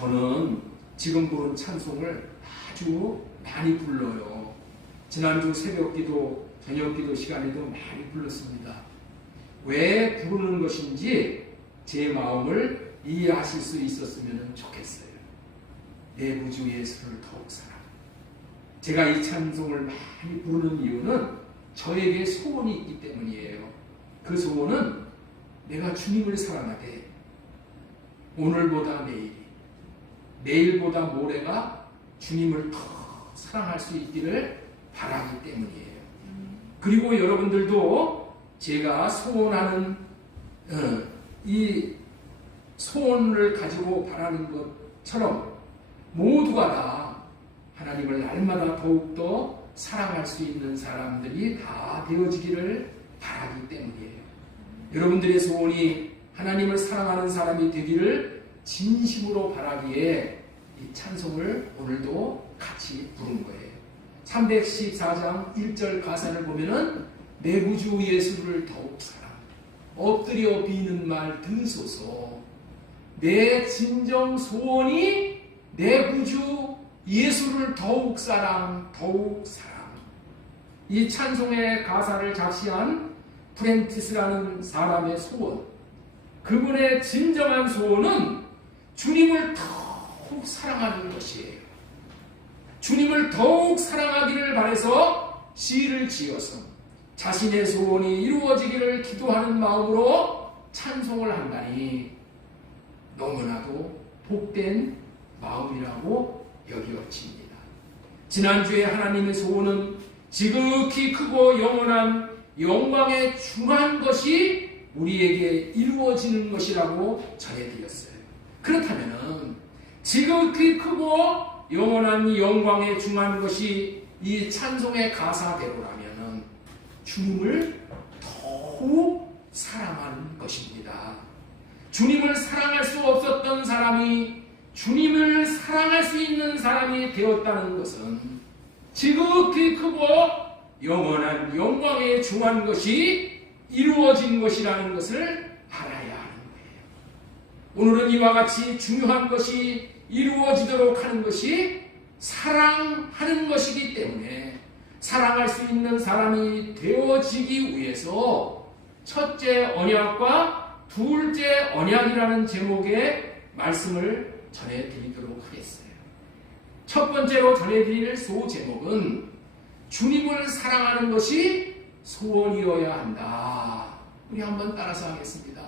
저는 지금 부른 찬송을 아주 많이 불러요. 지난주 새벽기도, 저녁기도 시간에도 많이 불렀습니다. 왜 부르는 것인지 제 마음을 이해하실 수 있었으면 좋겠어요. 내 구주 예수를 더욱 사랑. 제가 이 찬송을 많이 부르는 이유는 저에게 소원이 있기 때문이에요. 그 소원은 내가 주님을 사랑하되 오늘보다 내일이, 내일보다 모레가 주님을 더 사랑할 수 있기를 바라기 때문이에요. 그리고 여러분들도 제가 소원하는 이 소원을 가지고 바라는 것처럼 모두가 다 하나님을 날마다 더욱더 사랑할 수 있는 사람들이 다 되어지기를 바라기 때문이에요. 여러분들의 소원이 하나님을 사랑하는 사람이 되기를 진심으로 바라기에 이 찬송을 오늘도 같이 부른 거예요. 314장 1절 가사를 보면은 내 구주 예수를 더욱 사랑, 엎드려 비는 말 들으소서. 내 진정 소원이 내 구주 예수를 더욱 사랑, 더욱 사랑. 이 찬송의 가사를 작시한 프렌티스라는 사람의 소원, 그분의 진정한 소원은 주님을 더욱 사랑하는 것이에요. 주님을 더욱 사랑하기를 바라서 시를 지어서 자신의 소원이 이루어지기를 기도하는 마음으로 찬송을 한다니 너무나도 복된 마음이라고 여겨집니다. 지난주에 하나님의 소원은 지극히 크고 영원한 영광에 중한 것이 우리에게 이루어지는 것이라고 전해드렸어요. 그렇다면 지극히 크고 영원한 영광에 중한 것이 이 찬송의 가사대로라면 주님을 더욱 사랑하는 것입니다. 주님을 사랑할 수 없었던 사람이 주님을 사랑할 수 있는 사람이 되었다는 것은 지극히 크고 영원한 영광에 중한 것이 이루어진 것이라는 것을 알아야 하는 거예요. 오늘은 이와 같이 중요한 것이 이루어지도록 하는 것이 사랑하는 것이기 때문에 사랑할 수 있는 사람이 되어지기 위해서 첫째 언약과 둘째 언약이라는 제목의 말씀을 전해드리도록 하겠어요. 첫 번째로 전해드릴 소제목은 주님을 사랑하는 것이 소원이어야 한다. 우리 한번 따라서 하겠습니다.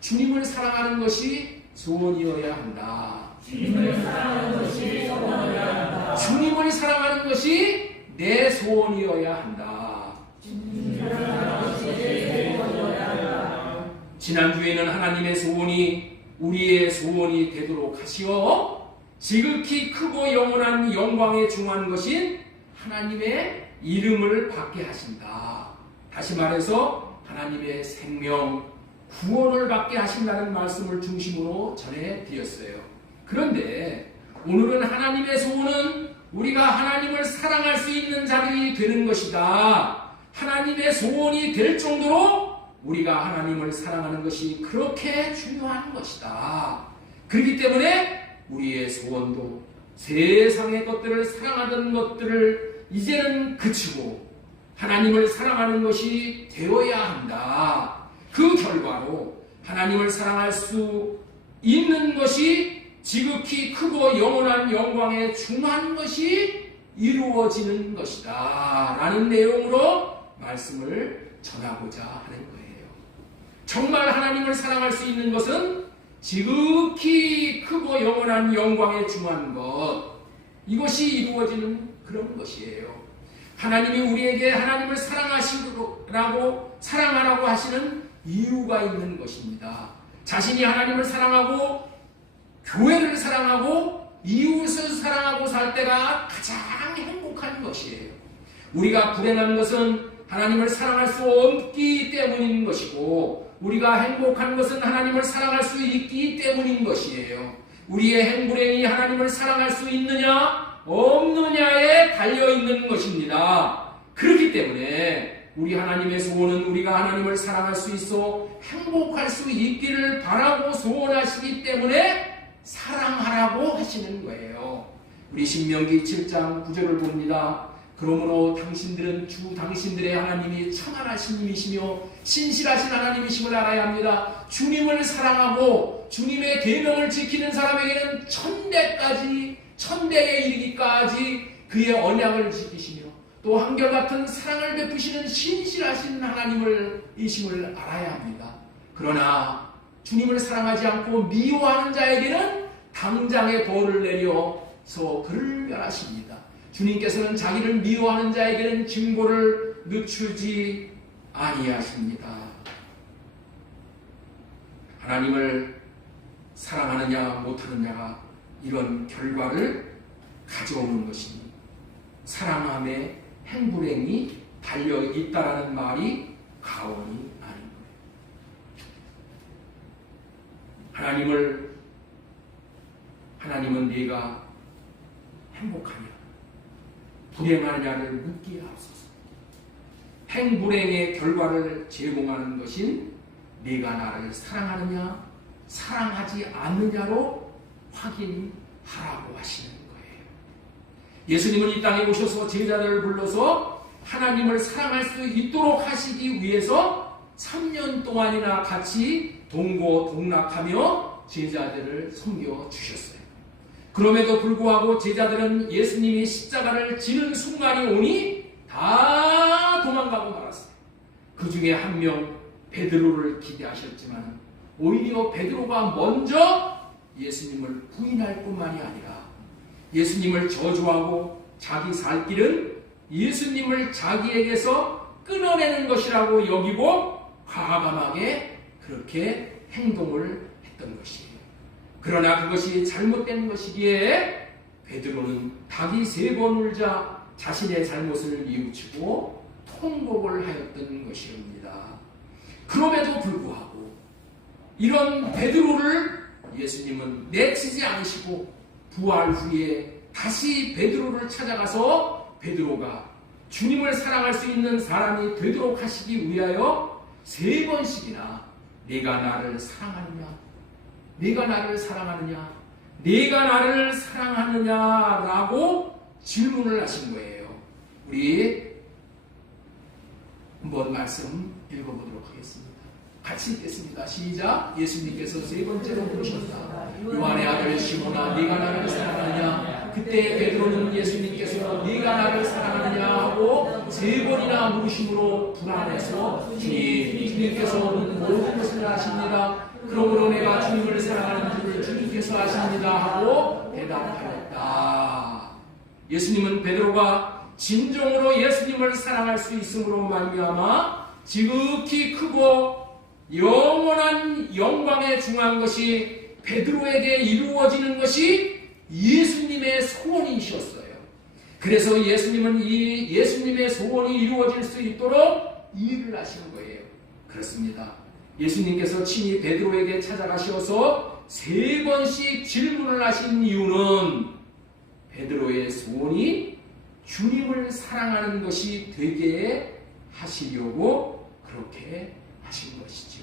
주님을 사랑하는 것이 소원이어야 한다. 주님을 사랑하는 것이 소원이어야 한다. 주님을 사랑하는 것이 내 소원이어야 한다. 주님을 사랑하는 것이 내 소원이어야 한다. 지난주에는 하나님의 소원이 우리의 소원이 되도록 하시어 지극히 크고 영원한 영광에 중한 것인 하나님의 이름을 받게 하신다. 다시 말해서 하나님의 생명, 구원을 받게 하신다는 말씀을 중심으로 전해드렸어요. 그런데 오늘은 하나님의 소원은 우리가 하나님을 사랑할 수 있는 자들이 되는 것이다. 하나님의 소원이 될 정도로 우리가 하나님을 사랑하는 것이 그렇게 중요한 것이다. 그렇기 때문에 우리의 소원도 세상의 것들을 사랑하던 것들을 이제는 그치고 하나님을 사랑하는 것이 되어야 한다. 그 결과로 하나님을 사랑할 수 있는 것이 지극히 크고 영원한 영광에 중한 것이 이루어지는 것이다 라는 내용으로 말씀을 전하고자 하는 거예요. 정말 하나님을 사랑할 수 있는 것은 지극히 크고 영원한 영광에 중한 것, 이것이 이루어지는 그런 것이에요. 하나님이 우리에게 하나님을 사랑하라고 하시는 이유가 있는 것입니다. 자신이 하나님을 사랑하고 교회를 사랑하고 이웃을 사랑하고 살 때가 가장 행복한 것이에요. 우리가 불행한 것은 하나님을 사랑할 수 없기 때문인 것이고 우리가 행복한 것은 하나님을 사랑할 수 있기 때문인 것이에요. 우리의 행불행이 하나님을 사랑할 수 있느냐 없느냐에 달려있는 것입니다. 그렇기 때문에 우리 하나님의 소원은 우리가 하나님을 사랑할 수 있어 행복할 수 있기를 바라고 소원하시기 때문에 사랑하라고 하시는 거예요. 우리 신명기 7장 9절을 봅니다. 그러므로 당신들은 주 당신들의 하나님이 천하신 님이시며 신실하신 하나님이심을 알아야 합니다. 주님을 사랑하고 주님의 계명을 지키는 사람에게는 천대에 이르기까지 그의 언약을 지키시며 또 한결같은 사랑을 베푸시는 신실하신 하나님이심을 알아야 합니다. 그러나 주님을 사랑하지 않고 미워하는 자에게는 당장의 벌을 내려서 그를 멸하십니다. 주님께서는 자기를 미워하는 자에게는 징벌을 늦추지 아니하십니다. 하나님을 사랑하느냐 못하느냐가 이런 결과를 가져오는 것이니 사랑함에 행불행이 달려있다라는 말이 가언이 아닌 거예요. 하나님은 네가 행복하냐 불행하냐를 묻기에 앞서서 행불행의 결과를 제공하는 것인 네가 나를 사랑하느냐 사랑하지 않느냐로 확인하라고 하시는 거예요. 예수님은 이 땅에 오셔서 제자들을 불러서 하나님을 사랑할 수 있도록 하시기 위해서 3년 동안이나 같이 동고동락하며 제자들을 섬겨주셨어요. 그럼에도 불구하고 제자들은 예수님이 십자가를 지는 순간이 오니 다 도망가고 말았어요. 그 중에 한 명 베드로를 기대하셨지만 오히려 베드로가 먼저 예수님을 부인할 뿐만이 아니라 예수님을 저주하고 자기 살 길은 예수님을 자기에게서 끊어내는 것이라고 여기고 과감하게 그렇게 행동을 했던 것이에요. 그러나 그것이 잘못된 것이기에 베드로는 닭이 3번 울자 자신의 잘못을 뉘우치고 통곡을 하였던 것이옵니다. 그럼에도 불구하고 이런 베드로를 예수님은 내치지 않으시고 부활 후에 다시 베드로를 찾아가서 베드로가 주님을 사랑할 수 있는 사람이 되도록 하시기 위하여 3번씩이나 네가 나를 사랑하느냐 네가 나를 사랑하느냐 네가 나를 사랑하느냐라고 질문을 하신 거예요. 우리 한번 말씀 읽어보도록 하겠습니다. 같이 읽겠습니다. 시작. 예수님께서 3번째로 물으셨다. 요한의 아들 시몬아 네가 나를 사랑하느냐. 그때 베드로는 예수님께서 네가 나를 사랑하느냐 하고 3번이나 물으심으로 불안해서 주님께서는 모든 것을 아십니다. 그러므로 내가 주님을 사랑하는 줄을 주님께서 아십니다 하고 대답하였다. 예수님은 베드로가 진정으로 예수님을 사랑할 수 있음으로 말미암아 지극히 크고 영원한 영광에 중한 것이 베드로에게 이루어지는 것이 예수님의 소원이셨어요. 그래서 예수님은 이 예수님의 소원이 이루어질 수 있도록 일을 하시는 거예요. 그렇습니다. 예수님께서 친히 베드로에게 찾아가셔서 3번씩 질문을 하신 이유는 베드로의 소원이 주님을 사랑하는 것이 되게 하시려고 그렇게 하신 것이죠.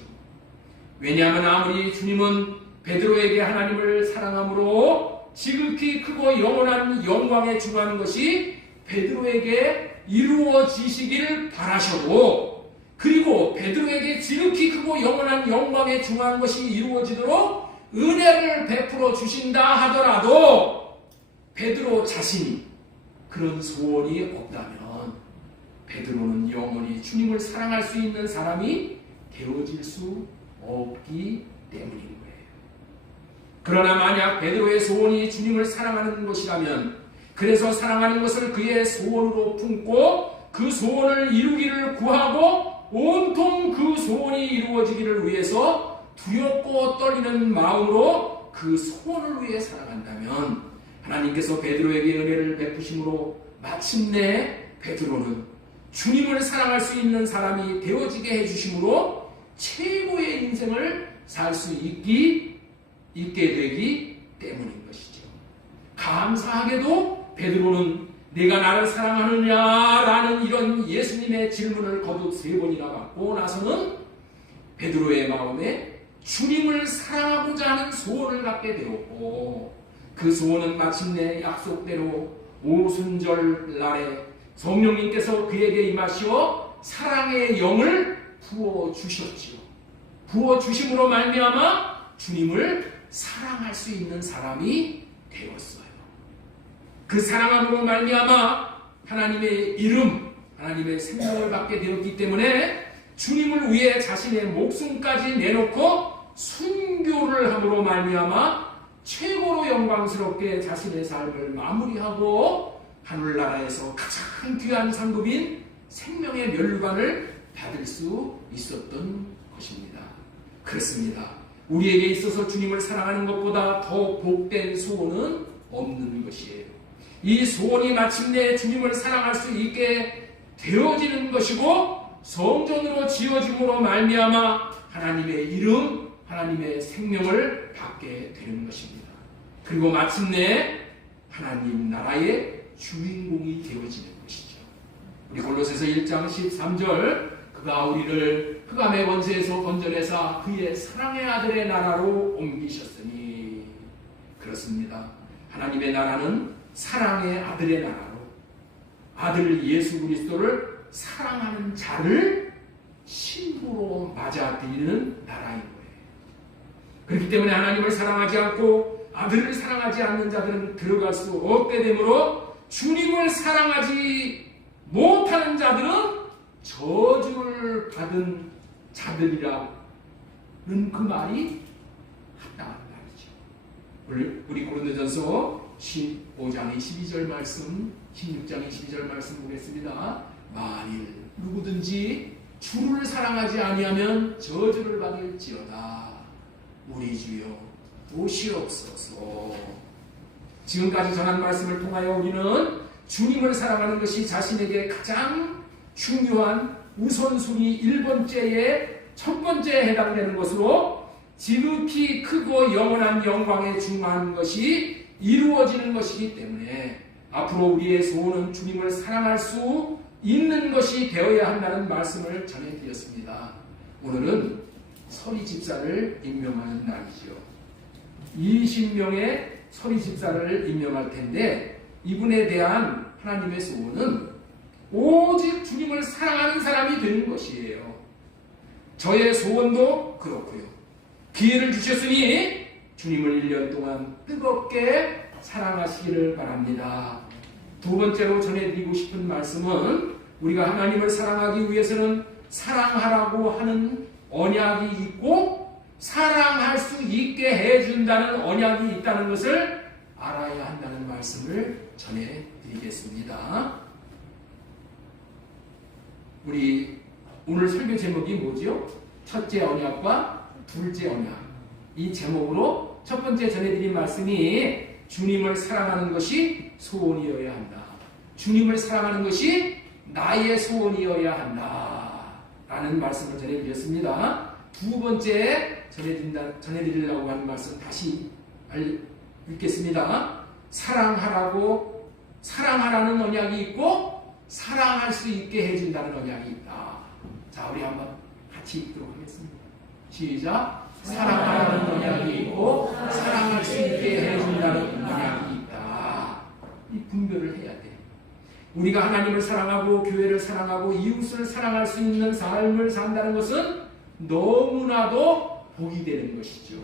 왜냐하면 아무리 주님은 베드로에게 하나님을 사랑함으로 지극히 크고 영원한 영광에 중하는 것이 베드로에게 이루어지시길 바라셔도 그리고 베드로에게 지극히 크고 영원한 영광에 중한 것이 이루어지도록 은혜를 베풀어 주신다 하더라도 베드로 자신이 그런 소원이 없다면 베드로는 영원히 주님을 사랑할 수 있는 사람이 되어질 수 없기 때문인 거예요. 그러나 만약 베드로의 소원이 주님을 사랑하는 것이라면 그래서 사랑하는 것을 그의 소원으로 품고 그 소원을 이루기를 구하고 온통 그 소원이 이루어지기를 위해서 두렵고 떨리는 마음으로 그 소원을 위해 살아간다면 하나님께서 베드로에게 은혜를 베푸심으로 마침내 베드로는 주님을 사랑할 수 있는 사람이 되어지게 해주심으로 최고의 인생을 살 수 있게 되기 때문인 것이죠. 감사하게도 베드로는 네가 나를 사랑하느냐라는 이런 예수님의 질문을 거듭 3번이나 받고 나서는 베드로의 마음에 주님을 사랑하고자 하는 소원을 갖게 되었고, 그 소원은 마침내 약속대로 오순절 날에 성령님께서 그에게 임하시어 사랑의 영을 부어주셨지요. 부어주심으로 말미암아 주님을 사랑할 수 있는 사람이 되었어요. 그 사랑함으로 말미암아 하나님의 이름, 하나님의 생명을 받게 되었기 때문에 주님을 위해 자신의 목숨까지 내놓고 순교를 함으로 말미암아 최고로 영광스럽게 자신의 삶을 마무리하고 하늘나라에서 가장 귀한 상급인 생명의 멸류관을 받을 수 있었던 것입니다. 그렇습니다. 우리에게 있어서 주님을 사랑하는 것보다 더 복된 소원은 없는 것이에요. 이 소원이 마침내 주님을 사랑할 수 있게 되어지는 것이고, 성전으로 지어짐으로 말미암아 하나님의 이름, 하나님의 생명을 받게 되는 것입니다. 그리고 마침내 하나님 나라의 주인공이 되어지는 것이죠. 우리 골로새서 1장 13절, 그가 우리를 흑암의 권세에서 건져내사 그의 사랑의 아들의 나라로 옮기셨으니. 그렇습니다. 하나님의 나라는 사랑의 아들의 나라로, 아들 예수 그리스도를 사랑하는 자를 신부로 맞아들이는 나라인 거예요. 그렇기 때문에 하나님을 사랑하지 않고 아들을 사랑하지 않는 자들은 들어갈 수 없게 되므로, 주님을 사랑하지 못하는 자들은 저주를 받은 자들이라는 그 말이 합당한 말이죠. 우리 고린도전서 15장 22절 말씀, 16장 22절 말씀 보겠습니다. 만일 누구든지 주를 사랑하지 아니하면 저주를 받을지어다. 우리 주여 오시옵소서. 지금까지 전한 말씀을 통하여 우리는 주님을 사랑하는 것이 자신에게 가장 중요한 우선순위 1번째의 첫 번째에 해당되는 것으로, 지극히 크고 영원한 영광에 중요한 것이 이루어지는 것이기 때문에 앞으로 우리의 소원은 주님을 사랑할 수 있는 것이 되어야 한다는 말씀을 전해드렸습니다. 오늘은 서리 집사를 임명하는 날이죠. 20명의 서리 집사를 임명할 텐데, 이분에 대한 하나님의 소원은 오직 주님을 사랑하는 사람이 되는 것이에요. 저의 소원도 그렇고요. 기회를 주셨으니 주님을 1년 동안 뜨겁게 사랑하시기를 바랍니다. 두 번째로 전해드리고 싶은 말씀은, 우리가 하나님을 사랑하기 위해서는 사랑하라고 하는 언약이 있고 사랑할 수 있게 해준다는 언약이 있다는 것을 알아야 한다는 말씀을 전해드리겠습니다. 우리 오늘 설교 제목이 뭐죠? 첫째 언약과 둘째 언약. 이 제목으로 첫 번째 전해드린 말씀이 주님을 사랑하는 것이 소원이어야 한다. 주님을 사랑하는 것이 나의 소원이어야 한다. 라는 말씀을 전해드렸습니다. 두 번째 전해드리려고 하는 말씀 다시 읽겠습니다. 사랑하라는 언약이 있고 사랑할 수 있게 해준다는 언약이 있다. 자, 우리 한번 같이 읽도록 하겠습니다. 시작. 사랑하라는 언약이 있고 사랑할 수 있게 해준다는 언약이 있다. 이 분별을 해야 돼. 우리가 하나님을 사랑하고 교회를 사랑하고 이웃을 사랑할 수 있는 삶을 산다는 것은 너무나도 복이 되는 것이죠.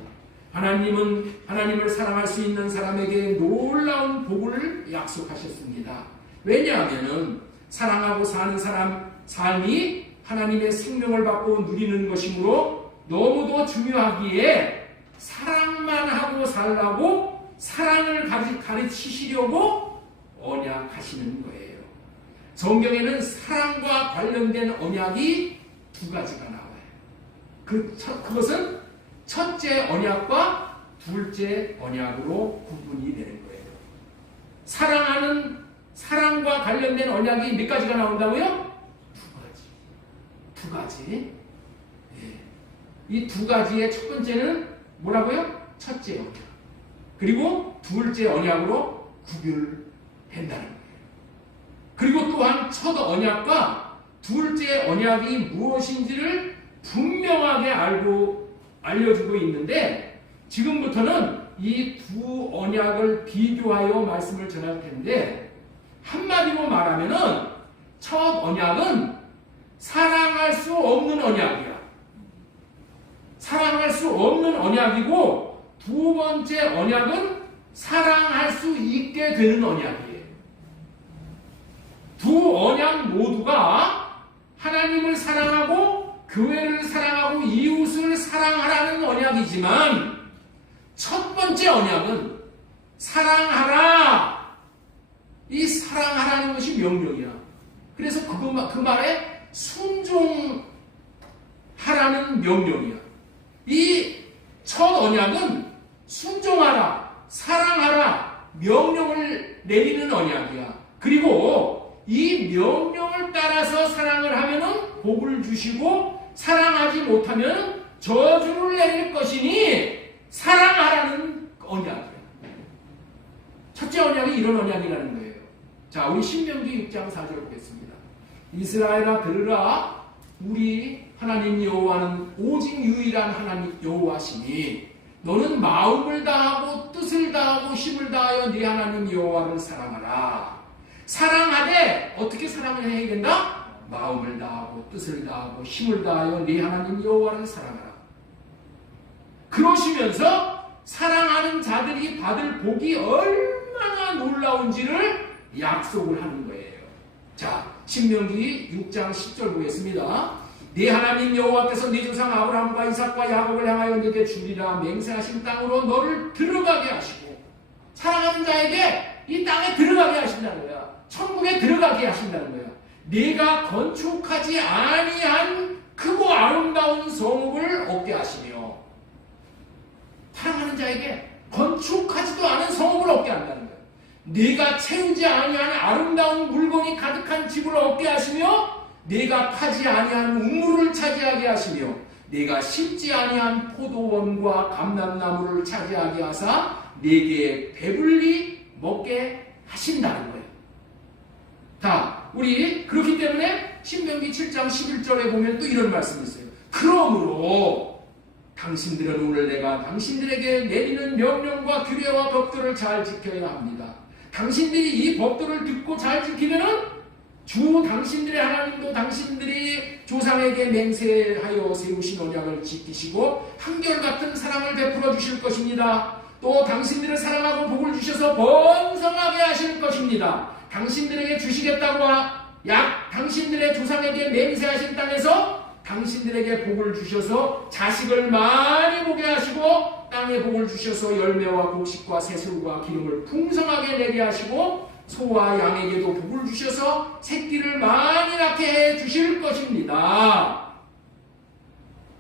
하나님은 하나님을 사랑할 수 있는 사람에게 놀라운 복을 약속하셨습니다. 왜냐하면 사랑하고 사는 사람 삶이 하나님의 생명을 받고 누리는 것이므로 너무도 중요하기에 사랑만 하고 살라고 사랑을 가르치시려고 언약하시는 거예요. 성경에는 사랑과 관련된 언약이 두 가지가 나와요. 그것은 첫째 언약과 둘째 언약으로 구분이 되는 거예요. 사랑과 관련된 언약이 몇 가지가 나온다고요? 두 가지. 이 두 가지의 첫 번째는 뭐라고요? 첫째 언약. 그리고 둘째 언약으로 구별된다는 거예요. 그리고 또한 첫 언약과 둘째 언약이 무엇인지를 분명하게 알고 알려주고 있는데 지금부터는 이 두 언약을 비교하여 말씀을 전할 텐데 한마디로 말하면은 첫 언약은 사랑할 수 없는 언약이야. 사랑할 수 없는 언약이고 두 번째 언약은 사랑할 수 있게 되는 언약이에요. 두 언약 모두가 하나님을 사랑하고 교회를 사랑하고 이웃을 사랑하라는 언약이지만 첫 번째 언약은 사랑하라. 이 사랑하라는 것이 명령이야. 그래서 그 말에 순종하라는 명령이야. 이 첫 언약은 순종하라, 사랑하라 명령을 내리는 언약이야. 그리고 이 명령을 따라서 사랑을 하면은 복을 주시고 사랑하지 못하면 저주를 내릴 것이니 사랑하라는 언약이야. 첫째 언약이 이런 언약이라는 거예요. 자, 우리 신명기 6장 4절 보겠습니다. 이스라엘아 들으라. 우리 하나님 여호와는 오직 유일한 하나님 여호와시니 너는 마음을 다하고 뜻을 다하고 힘을 다하여 네 하나님 여호와를 사랑하라. 사랑하되 어떻게 사랑을 해야 된다? 마음을 다하고 뜻을 다하고 힘을 다하여 네 하나님 여호와를 사랑하라. 그러시면서 사랑하는 자들이 받을 복이 얼마나 놀라운지를 약속을 하는 거예요. 자, 신명기 6장 10절 보겠습니다. 네 하나님 여호와께서 네 조상 아브라함과 이삭과 야곱을 향하여 네게 주리라 맹세하신 땅으로 너를 들어가게 하시고 사랑하는 자에게 이 땅에 들어가게 하신다는 거야. 천국에 들어가게 하신다는 거야. 네가 건축하지 아니한 크고 아름다운 성읍을 얻게 하시며 사랑하는 자에게 건축하지도 않은 성읍을 얻게 한다는 거야. 네가 채우지 아니한 아름다운 물건이 가득한 집을 얻게 하시며 네가 파지 아니한 우물을 차지하게 하시며 네가 심지 아니한 포도원과 감람나무를 차지하게 하사 네게 배불리 먹게 하신다는 거예요. 자, 우리 그렇기 때문에 신명기 7장 11절에 보면 또 이런 말씀이 있어요. 그러므로 당신들은 오늘 내가 당신들에게 내리는 명령과 규례와 법도를 잘 지켜야 합니다. 당신들이 이 법도를 듣고 잘 지키면은 주 당신들의 하나님도 당신들이 조상에게 맹세하여 세우신 언약을 지키시고 한결같은 사랑을 베풀어 주실 것입니다. 또 당신들을 사랑하고 복을 주셔서 번성하게 하실 것입니다. 당신들에게 주시겠다고 당신들의 조상에게 맹세하신 땅에서 당신들에게 복을 주셔서 자식을 많이 보게 하시고 땅에 복을 주셔서 열매와 곡식과 새술과 기름을 풍성하게 내게 하시고 소와 양에게도 복을 주셔서 새끼를 많이 낳게 해 주실 것입니다.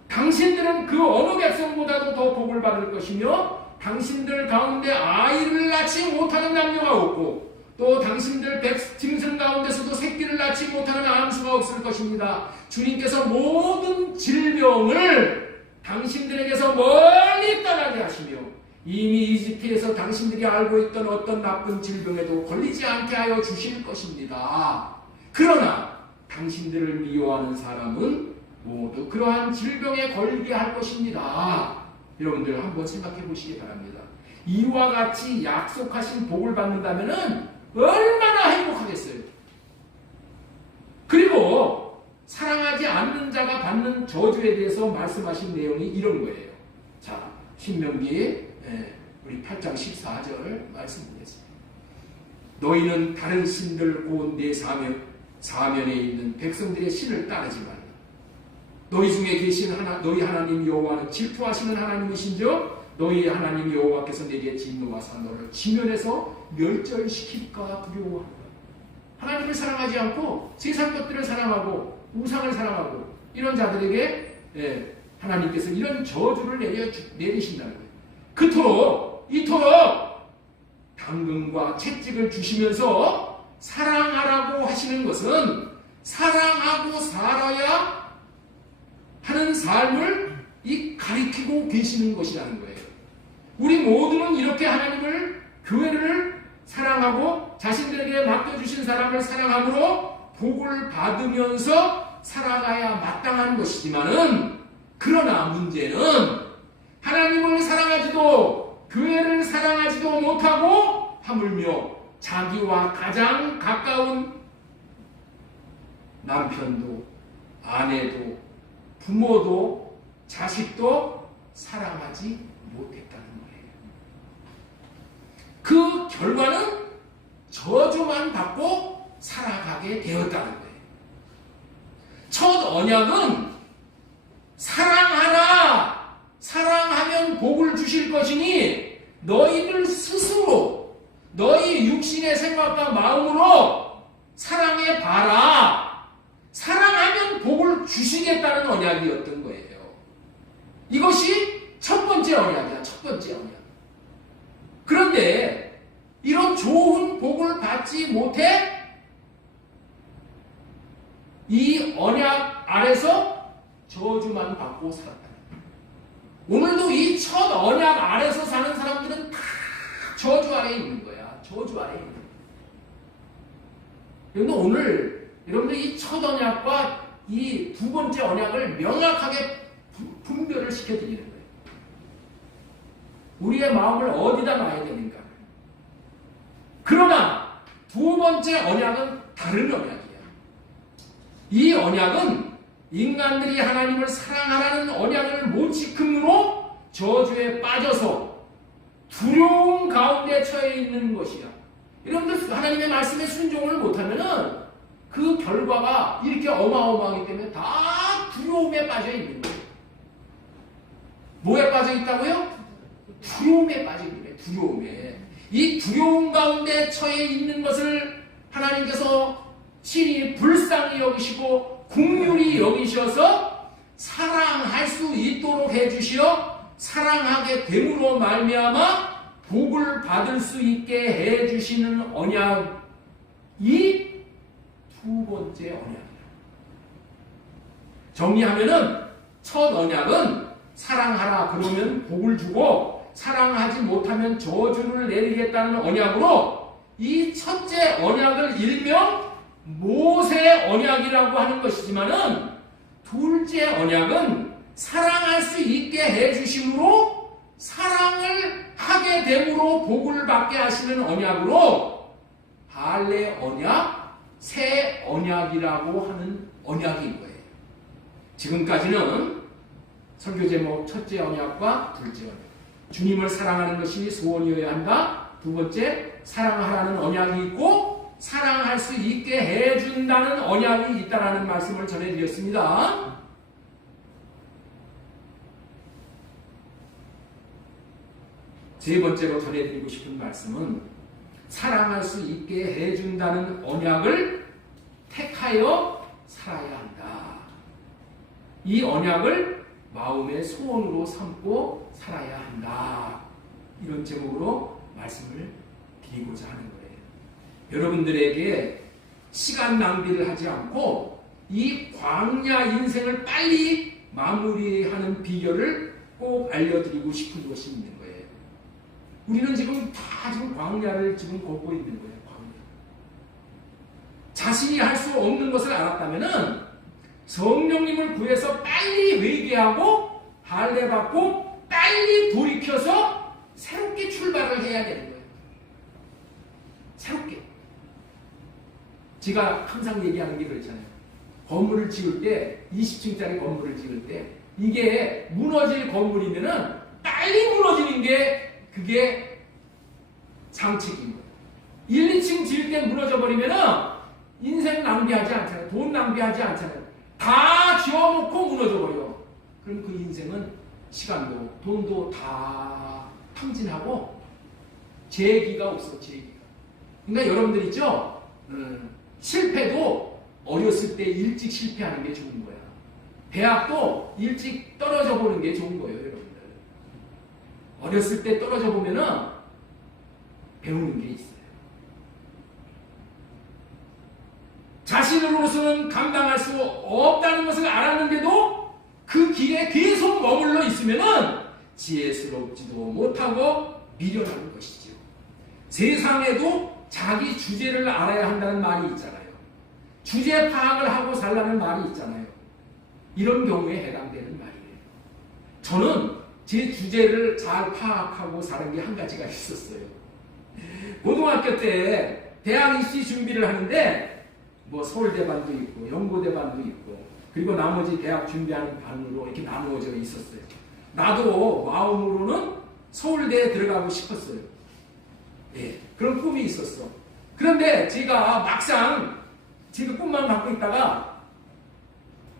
당신들은 그 어느 백성보다도 더 복을 받을 것이며 당신들 가운데 아이를 낳지 못하는 남녀가 없고 또 당신들 짐승 가운데서도 새끼를 낳지 못하는 암수가 없을 것입니다. 주님께서 모든 질병을 당신들에게서 멀리 떠나게 하시며 이미 이집트에서 당신들이 알고 있던 어떤 나쁜 질병에도 걸리지 않게 하여 주실 것입니다. 그러나 당신들을 미워하는 사람은 모두 그러한 질병에 걸리게 할 것입니다. 여러분들 한번 생각해 보시기 바랍니다. 이와 같이 약속하신 복을 받는다면 얼마나 행복하겠어요. 그리고 사랑하지 않는 자가 받는 저주에 대해서 말씀하신 내용이 이런 거예요. 자, 신명기 우리 8장 14절 말씀 보겠습니다. 너희는 다른 신들 곧 내 사면에 있는 백성들의 신을 따르지 말라. 너희 중에 계신 너희 하나님 여호와는 질투하시는 하나님이신즉 너희 하나님 여호와께서 내게 진노하사 너를 지면에서 멸절시킬까 두려워하노라. 하나님을 사랑하지 않고 세상 것들을 사랑하고 우상을 사랑하고 이런 자들에게 하나님께서 이런 저주를 내리신다는 거예요. 이토록 당근과 채찍을 주시면서 사랑하라고 하시는 것은 사랑하고 살아야 하는 삶을 가리키고 계시는 것이라는 거예요. 우리 모두는 이렇게 하나님을, 교회를 사랑하고 자신들에게 맡겨주신 사람을 사랑함으로 복을 받으면서 살아가야 마땅한 것이지만은, 그러나 문제는 못하고 하물며 자기와 가장 가까운 남편도 아내도 부모도 자식도 사랑하지 못했다는 거예요. 그 결과는 저주만 받고 살아가게 되었다는 거예요. 첫 언약은 사랑하라, 사랑하면 복을 주실 것이니 너희들 스스로 너희 육신의 생각과 마음으로 사랑해 봐라. 사랑하면 복을 주시겠다는 언약이었던 거예요. 이것이 첫 번째 언약이야. 첫 번째 언약. 그런데 이런 좋은 복을 받지 못해 이 언약 아래서 저주만 받고 살았다. 오늘도 이 첫 언약 아래서 사는 사람들은 다 저주 아래에 있는 거야. 저주 아래에 있는 거야. 그런데 오늘 여러분들 이 첫 언약과 이 두 번째 언약을 명확하게 분별을 시켜드리는 거예요. 우리의 마음을 어디다 놔야 되는가. 그러나 두 번째 언약은 다른 언약이야. 이 언약은 인간들이 하나님을 사랑하라는 언약을 못 지킴으로 저주에 빠져서 두려움 가운데 처해 있는 것이야. 여러분들 하나님의 말씀에 순종을 못하면은 그 결과가 이렇게 어마어마하기 때문에 다 두려움에 빠져 있는 거예요. 뭐에 빠져 있다고요? 두려움에 빠져 있는 거예요. 두려움에. 이 두려움 가운데 처해 있는 것을 하나님께서 친히 불쌍히 여기시고 긍휼히 여기셔서 사랑할 수 있도록 해주시어 사랑하게 됨으로 말미암아 복을 받을 수 있게 해주시는 언약이 두 번째 언약이야. 정리하면은 첫 언약은 사랑하라 그러면 복을 주고 사랑하지 못하면 저주를 내리겠다는 언약으로 이 첫째 언약을 일명 모세 언약이라고 하는 것이지만은 둘째 언약은 사랑할 수 있게 해주심으로 사랑을 하게 됨으로 복을 받게 하시는 언약으로 할례 언약, 새 언약이라고 하는 언약인 거예요. 지금까지는 설교 제목 첫째 언약과 둘째 언약. 주님을 사랑하는 것이 소원이어야 한다. 두 번째, 사랑하라는 언약이 있고 사랑할 수 있게 해준다는 언약이 있다라는 말씀을 전해드렸습니다. 세 번째로 전해드리고 싶은 말씀은 사랑할 수 있게 해준다는 언약을 택하여 살아야 한다. 이 언약을 마음의 소원으로 삼고 살아야 한다. 이런 제목으로 말씀을 드리고자 하는 거예요. 여러분들에게 시간 낭비를 하지 않고 이 광야 인생을 빨리 마무리하는 비결을 꼭 알려드리고 싶은 것이 있는 거예요. 우리는 지금 다 지금 광야를 지금 걷고 있는 거예요. 광야. 자신이 할 수 없는 것을 알았다면은 성령님을 구해서 빨리 회개하고 할례 받고 빨리 돌이켜서 새롭게 출발을 해야 되는 거예요. 새롭게. 제가 항상 얘기하는 게 그렇잖아요. 건물을 지을 때 20층짜리 건물을 지을 때 이게 무너질 건물이면은 빨리 무너지는 게 그게 상책인 거예요. 1, 2층 지을 때 무너져 버리면은 인생 낭비하지 않잖아요. 돈 낭비하지 않잖아요. 다 지어놓고 무너져 버려. 그럼 그 인생은 시간도 돈도 다 탕진하고 재기가 없어. 재기가. 그러니까 여러분들 있죠? 실패도 어렸을 때 일찍 실패하는 게 좋은 거야. 대학도 일찍 떨어져 보는 게 좋은 거예요, 여러분들. 어렸을 때 떨어져 보면은 배우는 게 있어요. 자신으로서는 감당할 수 없다는 것을 알았는데도 그 길에 계속 머물러 있으면은 지혜스럽지도 못하고 미련한 것이죠. 세상에도 자기 주제를 알아야 한다는 말이 있잖아요. 주제 파악을 하고 살라는 말이 있잖아요. 이런 경우에 해당되는 말이에요. 저는 제 주제를 잘 파악하고 사는 게 한 가지가 있었어요. 고등학교 때 대학 입시 준비를 하는데 뭐 서울대 반도 있고 연고대 반도 있고 그리고 나머지 대학 준비하는 반으로 이렇게 나누어져 있었어요. 나도 마음으로는 서울대에 들어가고 싶었어요. 예, 그런 꿈이 있었어. 그런데 제가 막상 제가 꿈만 갖고 있다가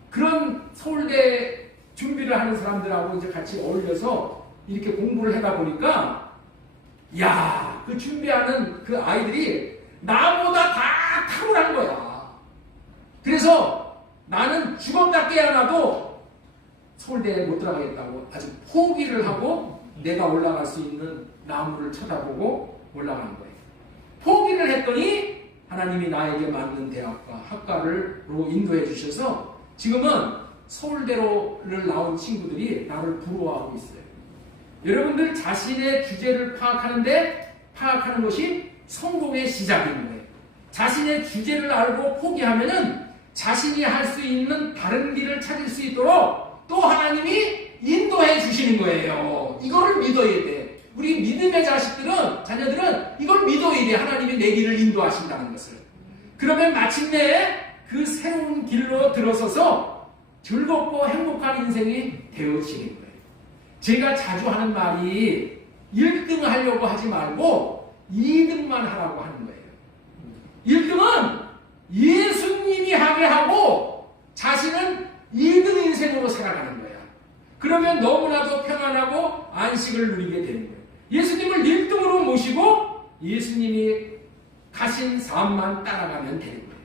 그런 서울대 준비를 하는 사람들하고 이제 같이 어울려서 이렇게 공부를 하다 보니까 야, 그 준비하는 그 아이들이 나보다 다 탁월한 거야. 그래서 나는 죽었다 깨어나도 서울대에 못 들어가겠다고 아주 포기를 하고 내가 올라갈 수 있는 나무를 쳐다보고 올라가는 거예요. 포기를 했더니 하나님이 나에게 맞는 대학과 학과로 인도해 주셔서 지금은 서울대로를 나온 친구들이 나를 부러워하고 있어요. 여러분들 자신의 주제를 파악하는 것이 성공의 시작인 거예요. 자신의 주제를 알고 포기하면은 자신이 할 수 있는 다른 길을 찾을 수 있도록 또 하나님이 인도해 주시는 거예요. 이거를 믿어야 돼. 우리 믿음의 자녀들은 이걸 믿어야 돼. 하나님이 내 길을 인도하신다는 것을. 그러면 마침내 그 새로운 길로 들어서서 즐겁고 행복한 인생이 되어지는 거예요. 제가 자주 하는 말이 1등 하려고 하지 말고 2등만 하라고 하는 거예요. 1등은 예수님이 하게 하고 자신은 2등 인생으로 살아가는 거야. 그러면 너무나도 평안하고 안식을 누리게 되는 거예요. 예수님을 1등으로 모시고 예수님이 가신 삶만 따라가면 되는 거예요.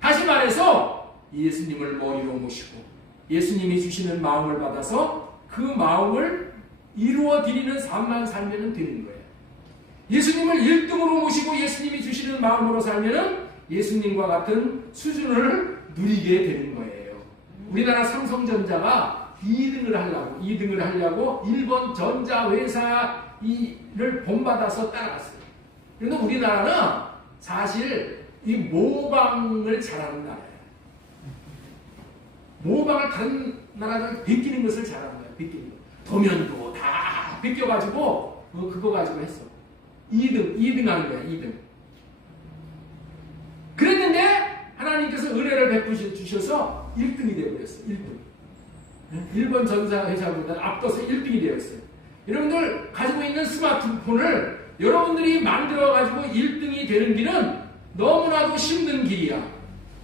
다시 말해서 예수님을 머리로 모시고 예수님이 주시는 마음을 받아서 그 마음을 이루어 드리는 삶만 살면 되는 거예요. 예수님을 1등으로 모시고 예수님이 주시는 마음으로 살면 예수님과 같은 수준을 누리게 되는 거예요. 우리나라 삼성전자가 2등을 하려고 일본 전자회사를 본받아서 따라갔어요. 그런데 우리나라는 사실 이 모방을 잘하는 나라예요. 모방을 다른 나라를 베끼는 것을 잘하는 거예요. 베끼는 거. 도면도 다 베껴가지고 그거 가지고 했어. 2등 하는 거야. 2등. 그랬는데 하나님께서 은혜를 베푸셔 주셔서 1등이 되어버렸어요. 1등. 일본 전자회사보다 앞서서 1등이 되었어요. 여러분들 가지고 있는 스마트폰을 여러분들이 만들어가지고 1등이 되는 길은 너무나도 힘든 길이야.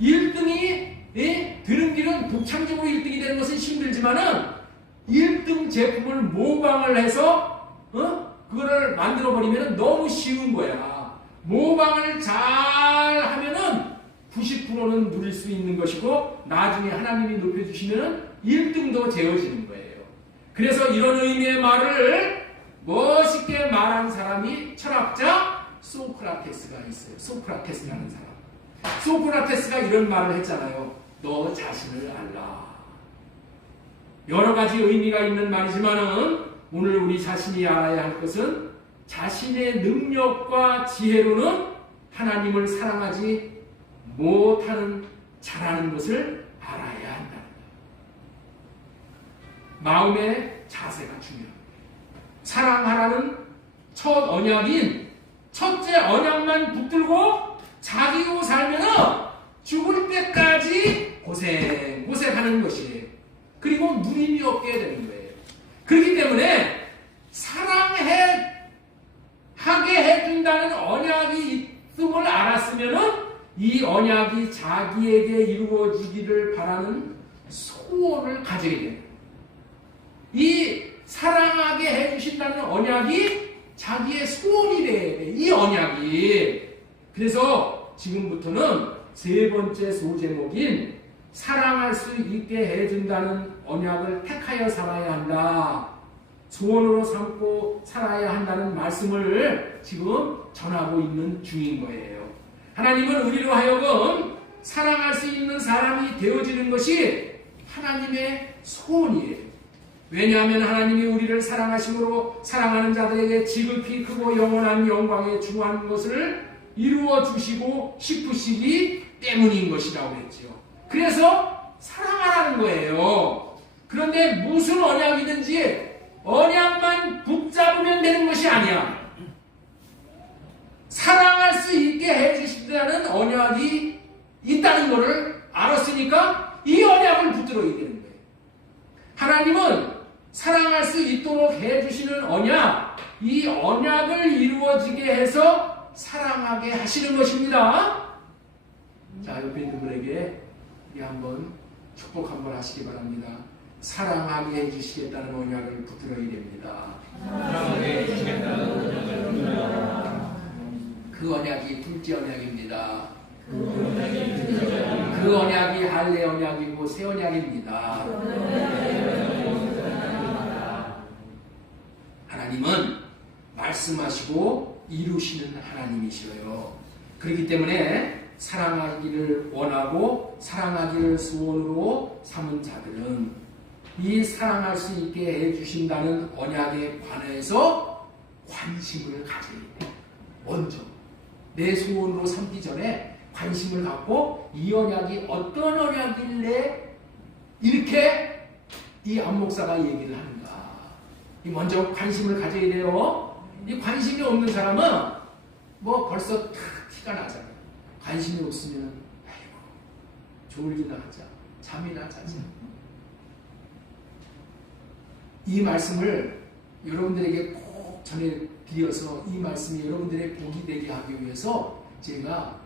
1등이 되는 길은 독창적으로 1등이 되는 것은 힘들지만은 1등 제품을 모방을 해서 그거를 만들어버리면 너무 쉬운 거야. 모방을 잘 하면은 90%는 누릴 수 있는 것이고 나중에 하나님이 높여주시면 1등도 되어지는 거예요. 그래서 이런 의미의 말을 멋있게 말한 사람이 철학자 소크라테스가 있어요. 소크라테스라는 사람. 소크라테스가 이런 말을 했잖아요. 너 자신을 알라. 여러 가지 의미가 있는 말이지만은 오늘 우리 자신이 알아야 할 것은 자신의 능력과 지혜로는 하나님을 사랑하지 못하는 잘하는 것을 알아야 한다. 마음의 자세가 중요합니다. 사랑하라는 첫 언약인 첫째 언약만 붙들고 자기로 살면은 죽을 때까지 고생하는 것이에요. 그리고 누림이 없게 되는 거예요. 그렇기 때문에 하게 해준다는 언약이 있음을 알았으면은 이 언약이 자기에게 이루어지기를 바라는 소원을 가지게 돼요. 이 사랑하게 해주신다는 언약이 자기의 소원이 돼야 돼. 이 언약이. 그래서 지금부터는 세 번째 소제목인 사랑할 수 있게 해준다는 언약을 택하여 살아야 한다. 소원으로 삼고 살아야 한다는 말씀을 지금 전하고 있는 중인 거예요. 하나님은 우리로 하여금 사랑할 수 있는 사람이 되어지는 것이 하나님의 소원이에요. 왜냐하면 하나님이 우리를 사랑하심으로 사랑하는 자들에게 지극히 크고 영원한 영광에 중한 것을 이루어 주시고 싶으시기 때문인 것이라고 했죠. 그래서 사랑하라는 거예요. 그런데 무슨 언약이든지 언약만 붙잡으면 되는 것이 아니야. 언약이 있다는 것을 알았으니까 이 언약을 붙들어야 되는 거예요. 하나님은 사랑할 수 있도록 해주시는 언약, 이 언약을 이루어지게 해서 사랑하게 하시는 것입니다. 자, 옆에 있는 분에게 우리 한번 축복 한번 하시기 바랍니다. 사랑하게 해주시겠다는 언약을 붙들어야 됩니다. 사랑하게 해주시겠다는 언약을 붙들어야. 그 언약이 둘째 언약입니다. 그 그 언약이 할례 언약이고 새 언약입니다. 하나님은 말씀하시고 이루시는 하나님이셔요. 그렇기 때문에 사랑하기를 원하고 사랑하기를 소원으로 삼은 자들은 이 사랑할 수 있게 해주신다는 언약에 관해서 관심을 가져야 돼요. 먼저 내 소원으로 삼기 전에 관심을 갖고 이 언약이 어떤 언약일래 이렇게 이 안목사가 얘기를 하는가. 먼저 관심을 가져야 돼요. 이 관심이 없는 사람은 뭐 벌써 티가 나잖아요. 관심이 없으면 아이고 졸기나 하자, 잠이나 자자. 이 말씀을 여러분들에게 꼭 전해드려서 이 말씀이 여러분들의 복이 되게 하기 위해서 제가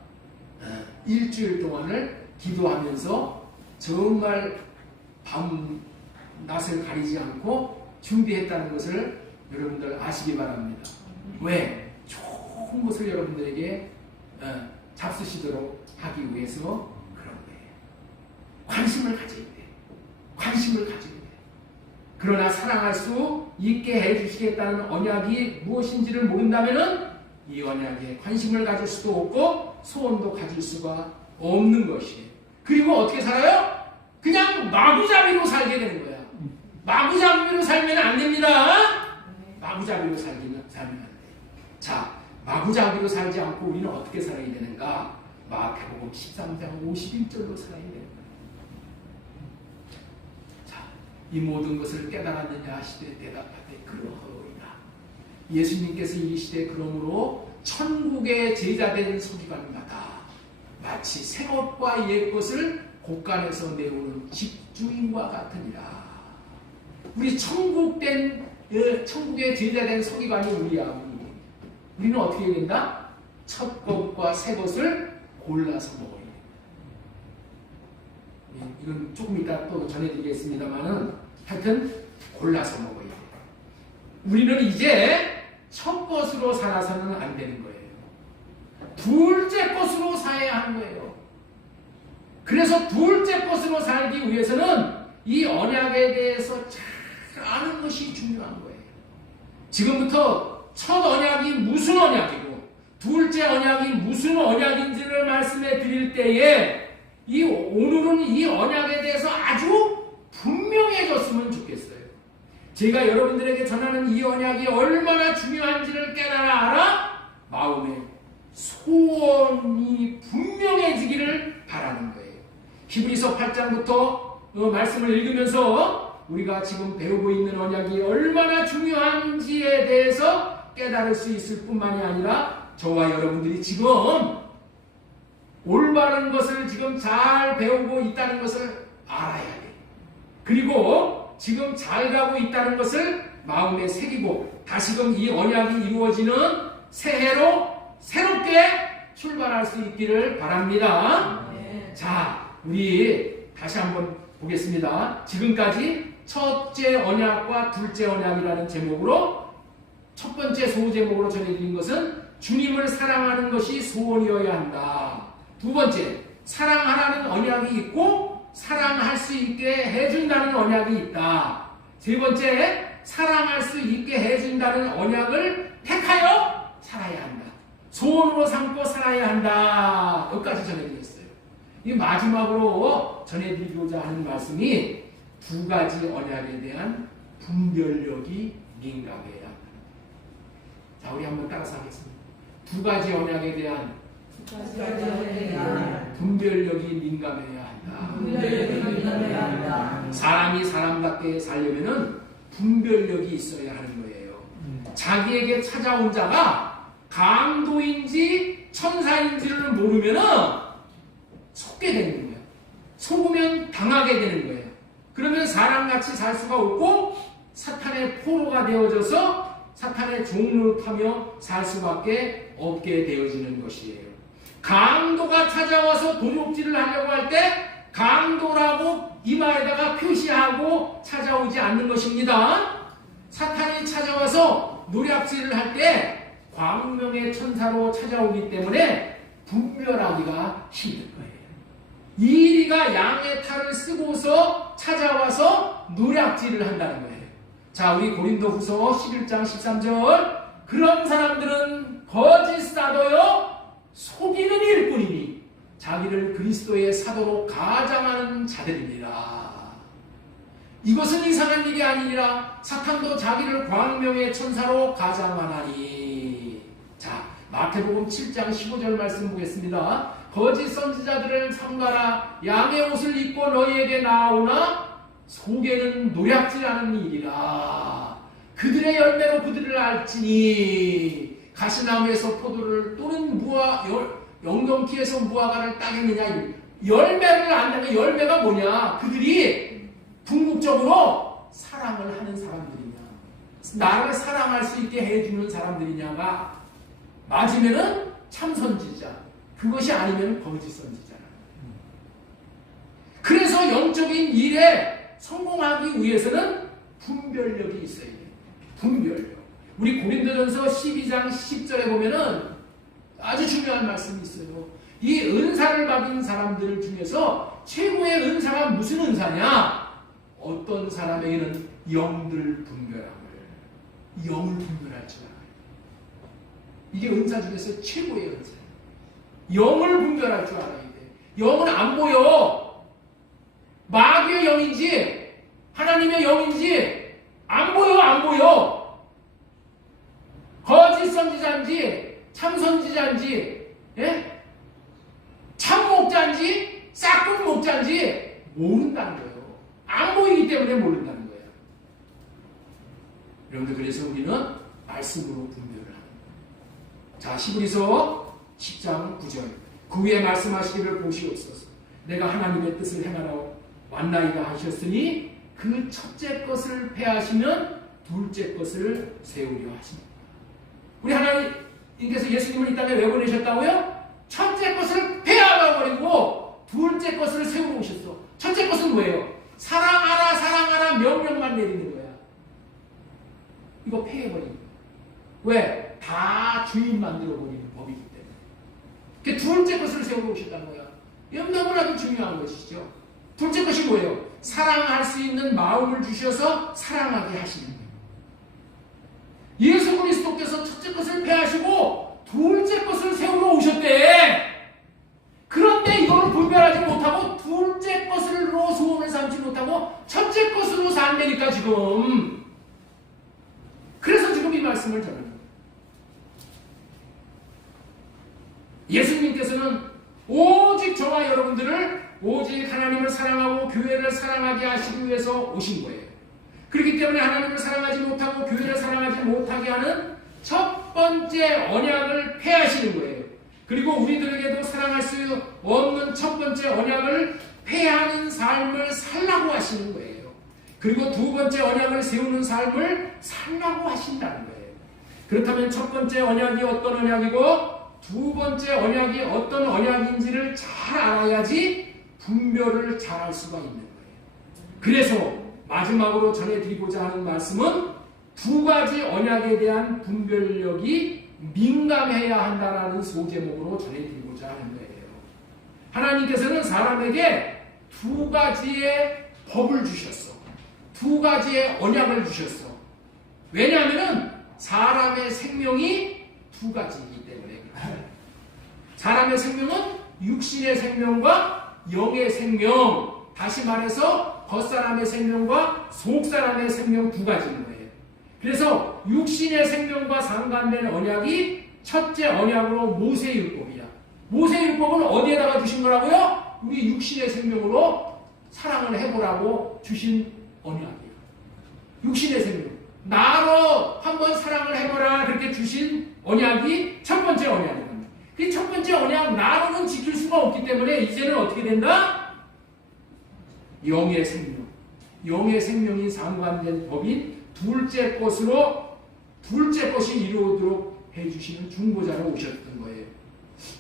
일주일 동안을 기도하면서 정말 밤낮을 가리지 않고 준비했다는 것을 여러분들 아시기 바랍니다. 왜? 좋은 것을 여러분들에게 잡수시도록 하기 위해서 그런 거예요. 관심을 가져야 돼. 관심을 가져야 돼. 그러나 사랑할 수 있게 해주시겠다는 언약이 무엇인지를 모른다면 이 언약에 관심을 가질 수도 없고 소원도 가질 수가 없는 것이에요. 그리고 어떻게 살아요? 그냥 마구잡이로 살게 되는 거야. 마구잡이로 살면 안 됩니다. 마구잡이로 살면 안 돼요. 자, 마구잡이로 살지 않고 우리는 어떻게 살아야 되는가? 마태복음 13장 51절로 살아야 되는 거예요. 자, 이 모든 것을 깨달았느냐 하시되 대답하되 그러하오리라. 예수님께서 이 시대 그러므로 천국의 제자된 서기관마다 마치 새 것과 옛 것을 곳간에서 내오는 집주인과 같으니라. 우리 천국의 제자된 서기관이 우리야. 우리는 어떻게 해야 된다? 첫 것과 새 것을 골라서 먹어야 돼. 이건 조금 이따 또 전해드리겠습니다만은 하여튼 골라서 먹어야 돼. 우리는 이제 첫 것으로 살아서는 안 되는 거예요. 둘째 것으로 살아야 하는 거예요. 그래서 둘째 것으로 살기 위해서는 이 언약에 대해서 잘 아는 것이 중요한 거예요. 지금부터 첫 언약이 무슨 언약이고 둘째 언약이 무슨 언약인지를 말씀해 드릴 때에 오늘은 이 언약에 대해서 아주 분명해졌으면 좋겠어요. 제가 여러분들에게 전하는 이 언약이 얼마나 중요한지를 깨달아 알아 마음에 소원이 분명해지기를 바라는 거예요. 히브리서 8장부터 말씀을 읽으면서 우리가 지금 배우고 있는 언약이 얼마나 중요한지에 대해서 깨달을 수 있을 뿐만이 아니라 저와 여러분들이 지금 올바른 것을 지금 잘 배우고 있다는 것을 알아야 돼요. 그리고 지금 잘 가고 있다는 것을 마음에 새기고 다시금 이 언약이 이루어지는 새해로 새롭게 출발할 수 있기를 바랍니다. 자, 우리 다시 한번 보겠습니다. 지금까지 첫째 언약과 둘째 언약이라는 제목으로 첫 번째 소제목으로 전해드린 것은 주님을 사랑하는 것이 소원이어야 한다. 두 번째, 사랑하라는 언약이 있고 사랑할 수 있게 해준다는 언약이 있다. 세 번째, 사랑할 수 있게 해준다는 언약을 택하여 살아야 한다. 소원으로 삼고 살아야 한다. 여기까지 전해드렸어요. 이 마지막으로 전해드리고자 하는 말씀이 두 가지 언약에 대한 분별력이 민감해야 한다. 자, 우리 한번 따라서 하겠습니다. 두 가지 언약에 대한 분별력이 민감해야 한다. 사람이 사람답게 살려면은 분별력이 있어야 하는 거예요. 자기에게 찾아온 자가 강도인지 천사인지를 모르면은 속게 되는 거예요. 속으면 당하게 되는 거예요. 그러면 사람같이 살 수가 없고 사탄의 포로가 되어져서 사탄의 종로를 타며 살 수밖에 없게 되어지는 것이에요. 강도가 찾아와서 도둑질을 하려고 할 때 강도라고 이마에다가 표시하고 찾아오지 않는 것입니다. 사탄이 찾아와서 노략질을 할 때 광명의 천사로 찾아오기 때문에 분별하기가 힘든 거예요. 이리가 양의 탈을 쓰고서 찾아와서 노략질을 한다는 거예요. 자, 우리 고린도후서 11장 13절 그런 사람들은 거짓 사도요 속이는 일뿐이니 자기를 그리스도의 사도로 가장하는 자들입니다. 이것은 이상한 일이 아니니라 사탄도 자기를 광명의 천사로 가장하나니. 자, 마태복음 7장 15절 말씀 보겠습니다. 거짓 선지자들을 삼가라. 양의 옷을 입고 너희에게 나오나 속에는 노략질하는 일이라. 그들의 열매로 그들을 알지니 가시나무에서 포도를 또는 영동키에서 무화과를 따겠느냐. 열매를 안다면 열매가 뭐냐? 그들이 궁극적으로 사랑을 하는 사람들이냐, 나를 사랑할 수 있게 해주는 사람들이냐가 맞으면은 참 선지자, 그것이 아니면 거짓 선지자라. 그래서 영적인 일에 성공하기 위해서는 분별력이 있어야 돼요. 분별력. 우리 고린도전서 12장 10절에 보면은 아주 중요한 말씀이 있어요. 이 은사를 받은 사람들 중에서 최고의 은사가 무슨 은사냐? 어떤 사람에게는 영들을 분별함을, 영을 분별할 줄 알아요. 이게 은사 중에서 최고의 은사예요. 영을 분별할 줄 알아야 돼. 영은 안 보여. 마귀의 영인지 하나님의 영인지 안 보여, 안 보여. 거짓 선지자인지 참 선지자인지, 예? 참 목자인지 싹둑 목자인지 모른다는 거예요. 안 보이기 때문에 모른다는 거예요. 여러분들, 그래서 우리는 말씀으로 분별을 합니다. 자, 히브리서 10장 9절 그 위에 말씀하시기를 보시옵소서. 내가 하나님의 뜻을 행하러 왔나이다 하셨으니 그 첫째 것을 폐하시면 둘째 것을 세우려 하십니다. 우리 하나님께서 예수님을 이 땅에 왜 보내셨다고요? 첫째 것을 폐하버리고 둘째 것을 세우고 오셨어. 첫째 것은 뭐예요? 사랑하라 사랑하라 명령만 내리는 거야. 이거 폐해버리는 거야. 왜? 다 주인 만들어버리는 법이기 때문에. 둘째 것을 세우고 오셨다는 거야. 이건 너무나도 중요한 것이죠. 둘째 것이 뭐예요? 사랑할 수 있는 마음을 주셔서 사랑하게 하시는 거예요. 예수 그리스도께서 첫째 것을 폐하시고 둘째 것을 세우러 오셨대. 그런데 이걸 분별하지 못하고 둘째 것으로 소원을 삼지 못하고 첫째 것으로 산다니까 지금. 그래서 지금 이 말씀을 전하는 거예요. 예수님께서는 오직 저와 여러분들을 오직 하나님을 사랑하고 교회를 사랑하게 하시기 위해서 오신 거예요. 그렇기 때문에 하나님을 사랑하지 못하고 교회를 사랑하지 못하게 하는 첫 번째 언약을 폐하시는 거예요. 그리고 우리들에게도 사랑할 수 없는 첫 번째 언약을 폐하는 삶을 살라고 하시는 거예요. 그리고 두 번째 언약을 세우는 삶을 살라고 하신다는 거예요. 그렇다면 첫 번째 언약이 어떤 언약이고 두 번째 언약이 어떤 언약인지를 잘 알아야지 분별을 잘 할 수가 있는 거예요. 그래서 마지막으로 전해드리고자 하는 말씀은 두 가지 언약에 대한 분별력이 민감해야 한다는 소제목으로 전해드리고자 하는 거예요. 하나님께서는 사람에게 두 가지의 법을 주셨어. 두 가지의 언약을 주셨어. 왜냐하면 사람의 생명이 두 가지이기 때문에. 사람의 생명은 육신의 생명과 영의 생명, 다시 말해서 겉사람의 생명과 속사람의 생명 두 가지인 거예요. 그래서 육신의 생명과 상관된 언약이 첫째 언약으로 모세율법이야. 모세율법은 어디에다가 주신 거라고요? 우리 육신의 생명으로 사랑을 해보라고 주신 언약이에요. 육신의 생명. 나로 한번 사랑을 해보라 그렇게 주신 언약이 첫 번째 언약입니다. 그 첫 번째 언약 나로는 지킬 수가 없기 때문에 이제는 어떻게 된다? 영의 생명, 영의 생명이 상관된 법인 둘째 것이 이루어지도록 해주시는 중보자로 오셨던 거예요.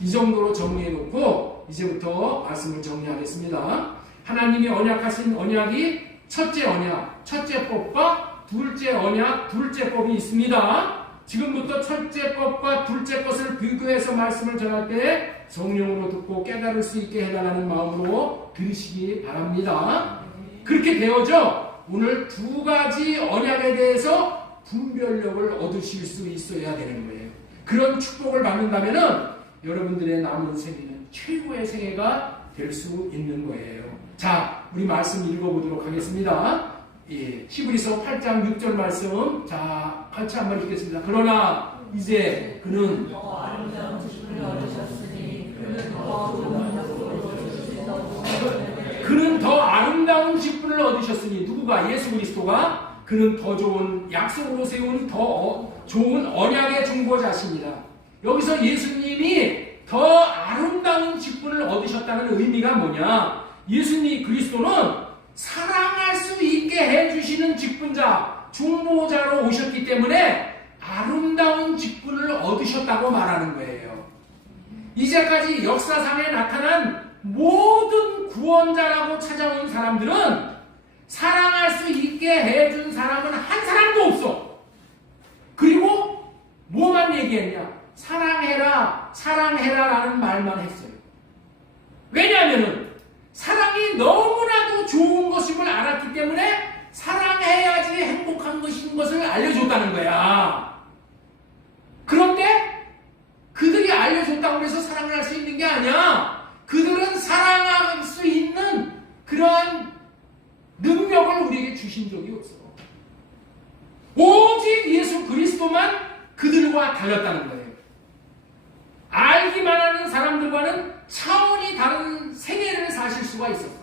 이 정도로 정리해놓고 이제부터 말씀을 정리하겠습니다. 하나님이 언약하신 언약이 첫째 언약, 첫째 법과 둘째 언약, 둘째 법이 있습니다. 지금부터 첫째 것과 둘째 것을 비교해서 말씀을 전할 때 성령으로 듣고 깨달을 수 있게 해달라는 마음으로 들으시기 바랍니다. 그렇게 되어져 오늘 두 가지 언약에 대해서 분별력을 얻으실 수 있어야 되는 거예요. 그런 축복을 받는다면 여러분들의 남은 생애는 최고의 생애가 될 수 있는 거예요. 자, 우리 말씀 읽어보도록 하겠습니다. 예, 히브리서 8장 6절 말씀, 자, 같이 한번 읽겠습니다. 그러나 이제 그는 더 아름다운 직분을 얻으셨으니 그는 더 아름다운 직분을 얻으셨으니 누구가? 예수 그리스도가 그는 더 좋은 약속으로 세운 더 좋은 언약의 중보자십니다. 여기서 예수님이 더 아름다운 직분을 얻으셨다는 의미가 뭐냐? 예수님 그리스도는 사랑할 수 있게 해주시는 직분자, 중보자로 오셨기 때문에 아름다운 직분을 얻으셨다고 말하는 거예요. 이제까지 역사상에 나타난 모든 구원자라고 찾아온 사람들은 사랑할 수 있게 해준 사람은 한 사람도 없어. 그리고 뭐만 얘기했냐? 사랑해라, 사랑해라라는 말만 했어요. 왜냐하면 사랑이 너무나도 좋은 것임을 알았기 때문에 사랑해야지 행복한 것인 것을 알려줬다는 거야. 그런데 그들이 알려줬다고 해서 사랑을 할 수 있는 게 아니야. 그들은 사랑할 수 있는 그러한 능력을 우리에게 주신 적이 없어. 오직 예수 그리스도만 그들과 달랐다는 거예요. 알기만 하는 사람들과는 차원이 다른 생애를 사실 수가 있었어.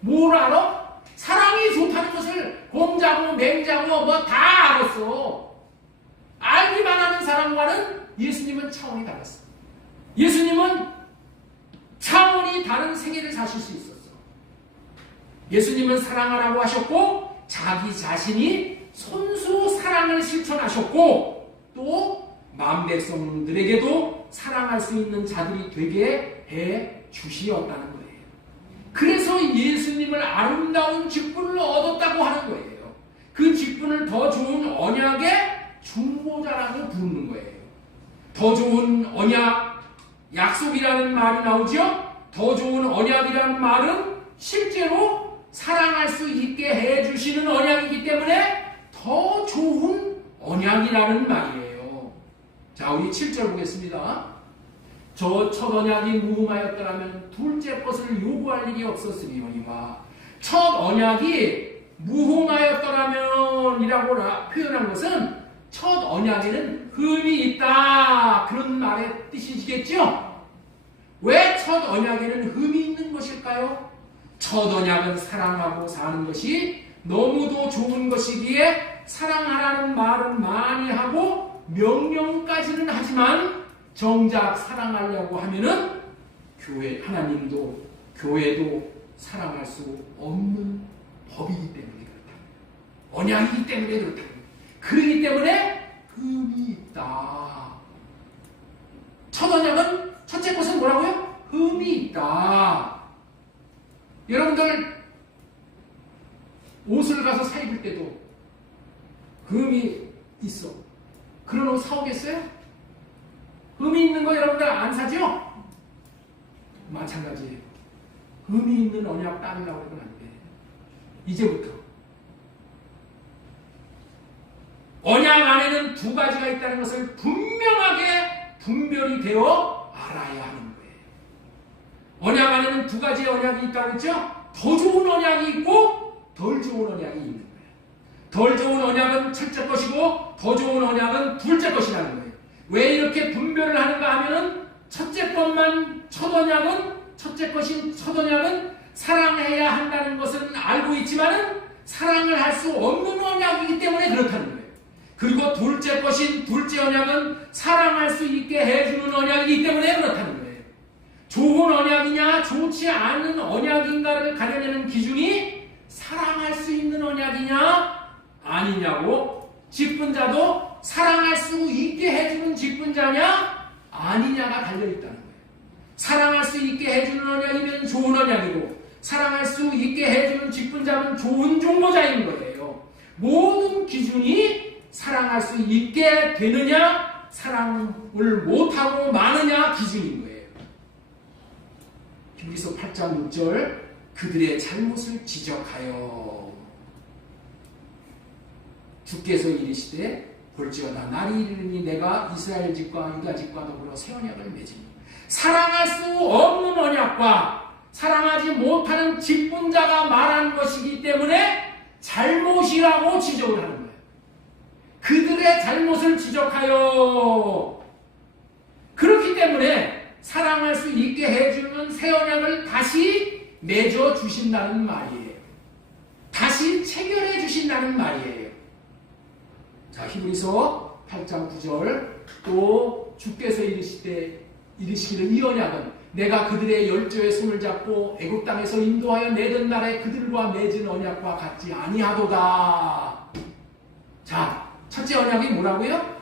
뭘 알아? 사랑이 좋다는 것을 공자고 맹자고 뭐 다 알았어. 알기만 하는 사람과는 예수님은 차원이 달랐어. 예수님은 차원이 다른 생애를 사실 수 있었어. 예수님은 사랑하라고 하셨고 자기 자신이 손수 사랑을 실천하셨고 또 마음 백성들에게도 사랑할 수 있는 자들이 되게 해 주시었다는 거예요. 그래서 예수님을 아름다운 직분을 얻었다고 하는 거예요. 그 직분을 더 좋은 언약의 중보자라고 부르는 거예요. 더 좋은 언약, 약속이라는 말이 나오죠. 더 좋은 언약이라는 말은 실제로 사랑할 수 있게 해주시는 언약이기 때문에 더 좋은 언약이라는 말이에요. 자, 우리 7절 보겠습니다. 저 첫 언약이 무흠하였더라면 둘째 것을 요구할 일이 없었으리오니와. 첫 언약이 무흠하였더라면 이라고 표현한 것은 첫 언약에는 흠이 있다, 그런 말의 뜻이시겠죠? 왜 첫 언약에는 흠이 있는 것일까요? 첫 언약은 사랑하고 사는 것이 너무도 좋은 것이기에 사랑하라는 말은 많이 하고 명령까지는 하지만 정작 사랑하려고 하면은 하나님도 교회도 사랑할 수 없는 법이기 때문에 그렇다. 언약이기 때문에 그렇다. 그렇기 때문에 흠이 있다. 첫 언약은 첫째 것은 뭐라고요? 흠이 있다. 여러분들 옷을 가서 사 입을 때도 흠이 있어. 그런 옷 사오겠어요? 흠이 있는 거 여러분들 안 사죠? 마찬가지예요. 흠이 있는 언약 따르려고 하면 안 돼. 이제부터 언약 안에는 두 가지가 있다는 것을 분명하게 분별이 되어 알아야 하는 거예요. 언약 안에는 두 가지의 언약이 있다고 했죠? 더 좋은 언약이 있고 덜 좋은 언약이 있는 거예요. 덜 좋은 언약은 첫째 것이고 더 좋은 언약은 둘째 것이라는 거예요. 왜 이렇게 분별을 하는가 하면은 첫째 것만 첫째 것인 첫 언약은 사랑해야 한다는 것은 알고 있지만은 사랑을 할 수 없는 언약이기 때문에 그렇다는 거예요. 그리고 둘째 것인 둘째 언약은 사랑할 수 있게 해주는 언약이기 때문에 그렇다는 거예요. 좋은 언약이냐 좋지 않은 언약인가를 가려내는 기준이 사랑할 수 있는 언약이냐 아니냐고, 직분자도 사랑할 수 있게 해주는 직분자냐 아니냐가 달려있다는 거예요. 사랑할 수 있게 해주는 언약이면 좋은 언약이고, 사랑할 수 있게 해주는 직분자는 좋은 종보자인 거예요. 모든 기준이 사랑할 수 있게 되느냐 사랑을 못하고 마느냐 기준인 거예요. 히브리서 8장 6절, 그들의 잘못을 지적하여 주께서 이르시되 볼지어다 날이 이르니 내가 이스라엘 집과 유다 집과 더불어 새 언약을 맺으니, 사랑할 수 없는 언약과 사랑하지 못하는 직분자가 말한 것이기 때문에 잘못이라고 지적을 하는 거예요. 그들의 잘못을 지적하여, 그렇기 때문에 사랑할 수 있게 해주는 새 언약을 다시 맺어 주신다는 말이에요. 다시 체결해 주신다는 말이에요. 자, 히브리서 8장 9절, 또 주께서 이르시기를 이 언약은 내가 그들의 열조의 손을 잡고 애굽 땅에서 인도하여 내던 날에 그들과 맺은 언약과 같지 아니하도다. 자, 첫째 언약이 뭐라고요?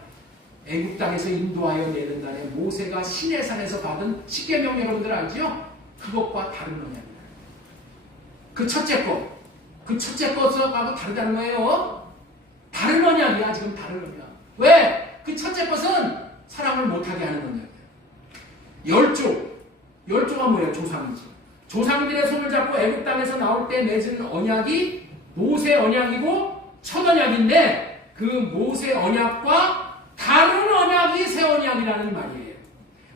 애굽 땅에서 인도하여 내던 날에 모세가 시내산에서 받은 십계명, 여러분들 알죠? 그것과 다른 언약이다. 그 첫째 것하고 다르다는 거예요. 다른 언약이야. 지금 다른 언약. 왜? 그 첫째 것은 사랑을 못하게 하는 언약이야. 열조가 뭐예요? 조상이지. 조상들의 손을 잡고 애굽 땅에서 나올 때 맺은 언약이 모세 언약이고 첫 언약인데, 그 모세 언약과 다른 언약이 새 언약이라는 말이에요.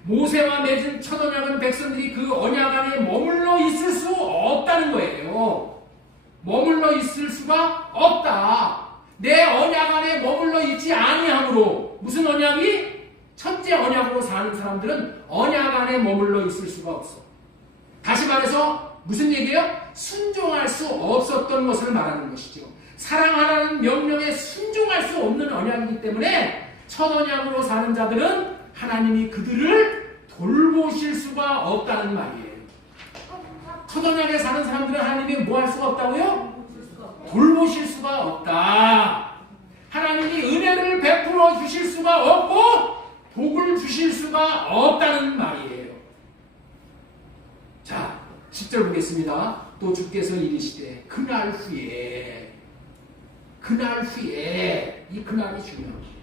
모세와 맺은 첫 언약은 백성들이 그 언약 안에 머물러 있을 수 없다는 거예요. 머물러 있을 수가 없다. 내 언약 안에 머물러 있지 아니하므로, 무슨 언약이? 첫째 언약으로 사는 사람들은 언약 안에 머물러 있을 수가 없어. 다시 말해서 무슨 얘기예요? 순종할 수 없었던 것을 말하는 것이죠. 사랑하라는 명령에 순종할 수 없는 언약이기 때문에 첫 언약으로 사는 자들은 하나님이 그들을 돌보실 수가 없다는 말이에요. 첫 언약에 사는 사람들은 하나님이 뭐 할 수가 없다고요? 돌보실 수가 없다. 하나님이 은혜를 베풀어 주실 수가 없고 복을 주실 수가 없다는 말이에요. 자, 10절 보겠습니다. 또 주께서 이르시되 그날 후에, 이 그날이 중요합니다.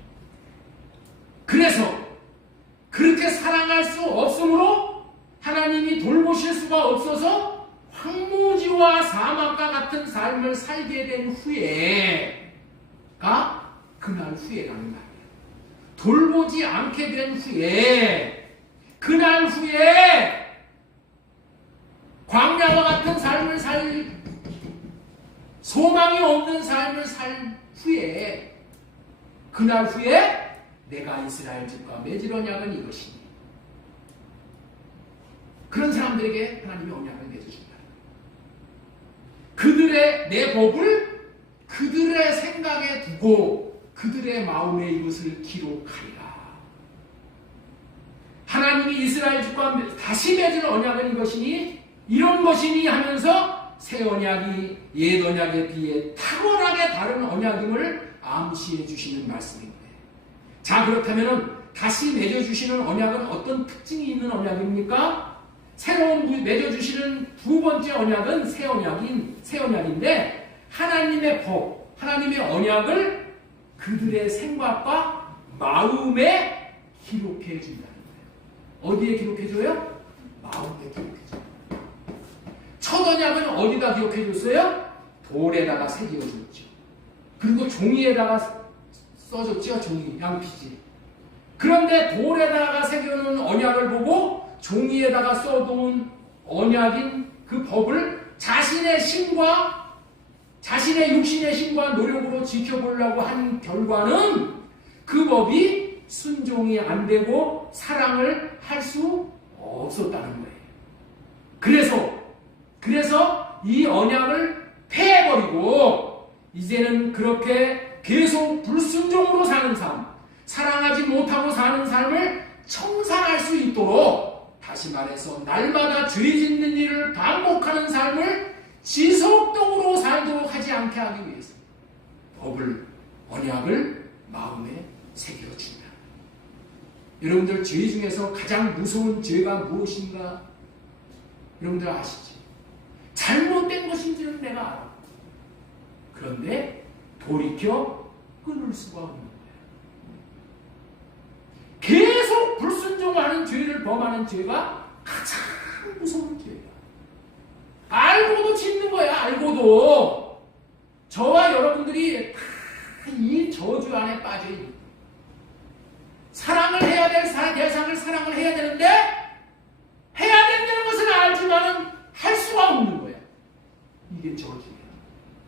그래서 그렇게 사랑할 수 없으므로 하나님이 돌보실 수가 없어서 황무지와 사막과 같은 삶을 살게 된 후에가 그날 후에라는 말이에요. 돌보지 않게 된 후에, 그날 후에 광야와 같은 삶을 소망이 없는 삶을 살 후에, 그날 후에 내가 이스라엘 집과 맺을 언약은 이것이니, 그런 사람들에게 하나님이 언약을 맺어준다. 그들의 내 법을 그들의 생각에 두고 그들의 마음에 이것을 기록하리라. 하나님이 이스라엘 집과 다시 맺을 언약은 이것이니, 이런 것이니 하면서 새 언약이 옛 언약에 비해 탁월하게 다른 언약임을 암시해 주시는 말씀입니다. 자, 그렇다면 다시 맺어주시는 언약은 어떤 특징이 있는 언약입니까? 새로운 맺어주시는 두 번째 언약은 새 언약인데, 하나님의 법, 하나님의 언약을 그들의 생각과 마음에 기록해 준다는 거예요. 어디에 기록해 줘요? 마음에 기록해 줘요. 첫 언약은 어디다 기록해 줬어요? 돌에다가 새겨 줬죠. 그리고 종이에다가 써줬죠. 종이, 양피지. 그런데 돌에다가 새겨놓은 언약을 보고 종이에다가 써둔 언약인 그 법을 자신의 신과, 자신의 육신의 신과 노력으로 지켜보려고 한 결과는 그 법이 순종이 안 되고 사랑을 할 수 없었다는 거예요. 그래서 이 언약을 폐해버리고 이제는 그렇게 계속 불순종으로 사는 삶, 사랑하지 못하고 사는 삶을 청산할 수 있도록, 다시 말해서 날마다 죄 짓는 일을 반복하는 삶을 지속적으로 살도록 하지 않게 하기 위해서 법을, 언약을 마음에 새겨준다. 여러분들, 죄 중에서 가장 무서운 죄가 무엇인가? 여러분들 아시죠? 잘못된 것인지는 내가 알아. 그런데 돌이켜 끊을 수가 없는 거예요. 계속 불순종하는 죄를 범하는 죄가 가장 무서운 죄예요. 알고도 짓는 거야. 알고도. 저와 여러분들이 다 이 저주 안에 빠져 있는 거예요. 사랑을 해야 될 대상을 사랑을 해야 되는데 해야 된다는 것을 알지만은 할 수가 없는 거야. 이게 저주야.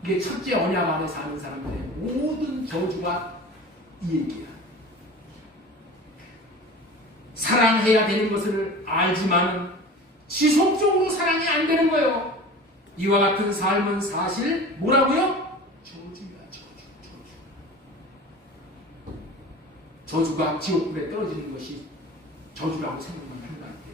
이게 첫째 언약 안에 사는 사람들의 모든 저주가 이 얘기야. 사랑해야 되는 것을 알지만은 지속적으로 사랑이 안 되는 거예요. 이와 같은 삶은 사실 뭐라고요? 저주야. 저주가 지옥불에 떨어지는 것이 저주라고 생각만 한다는데,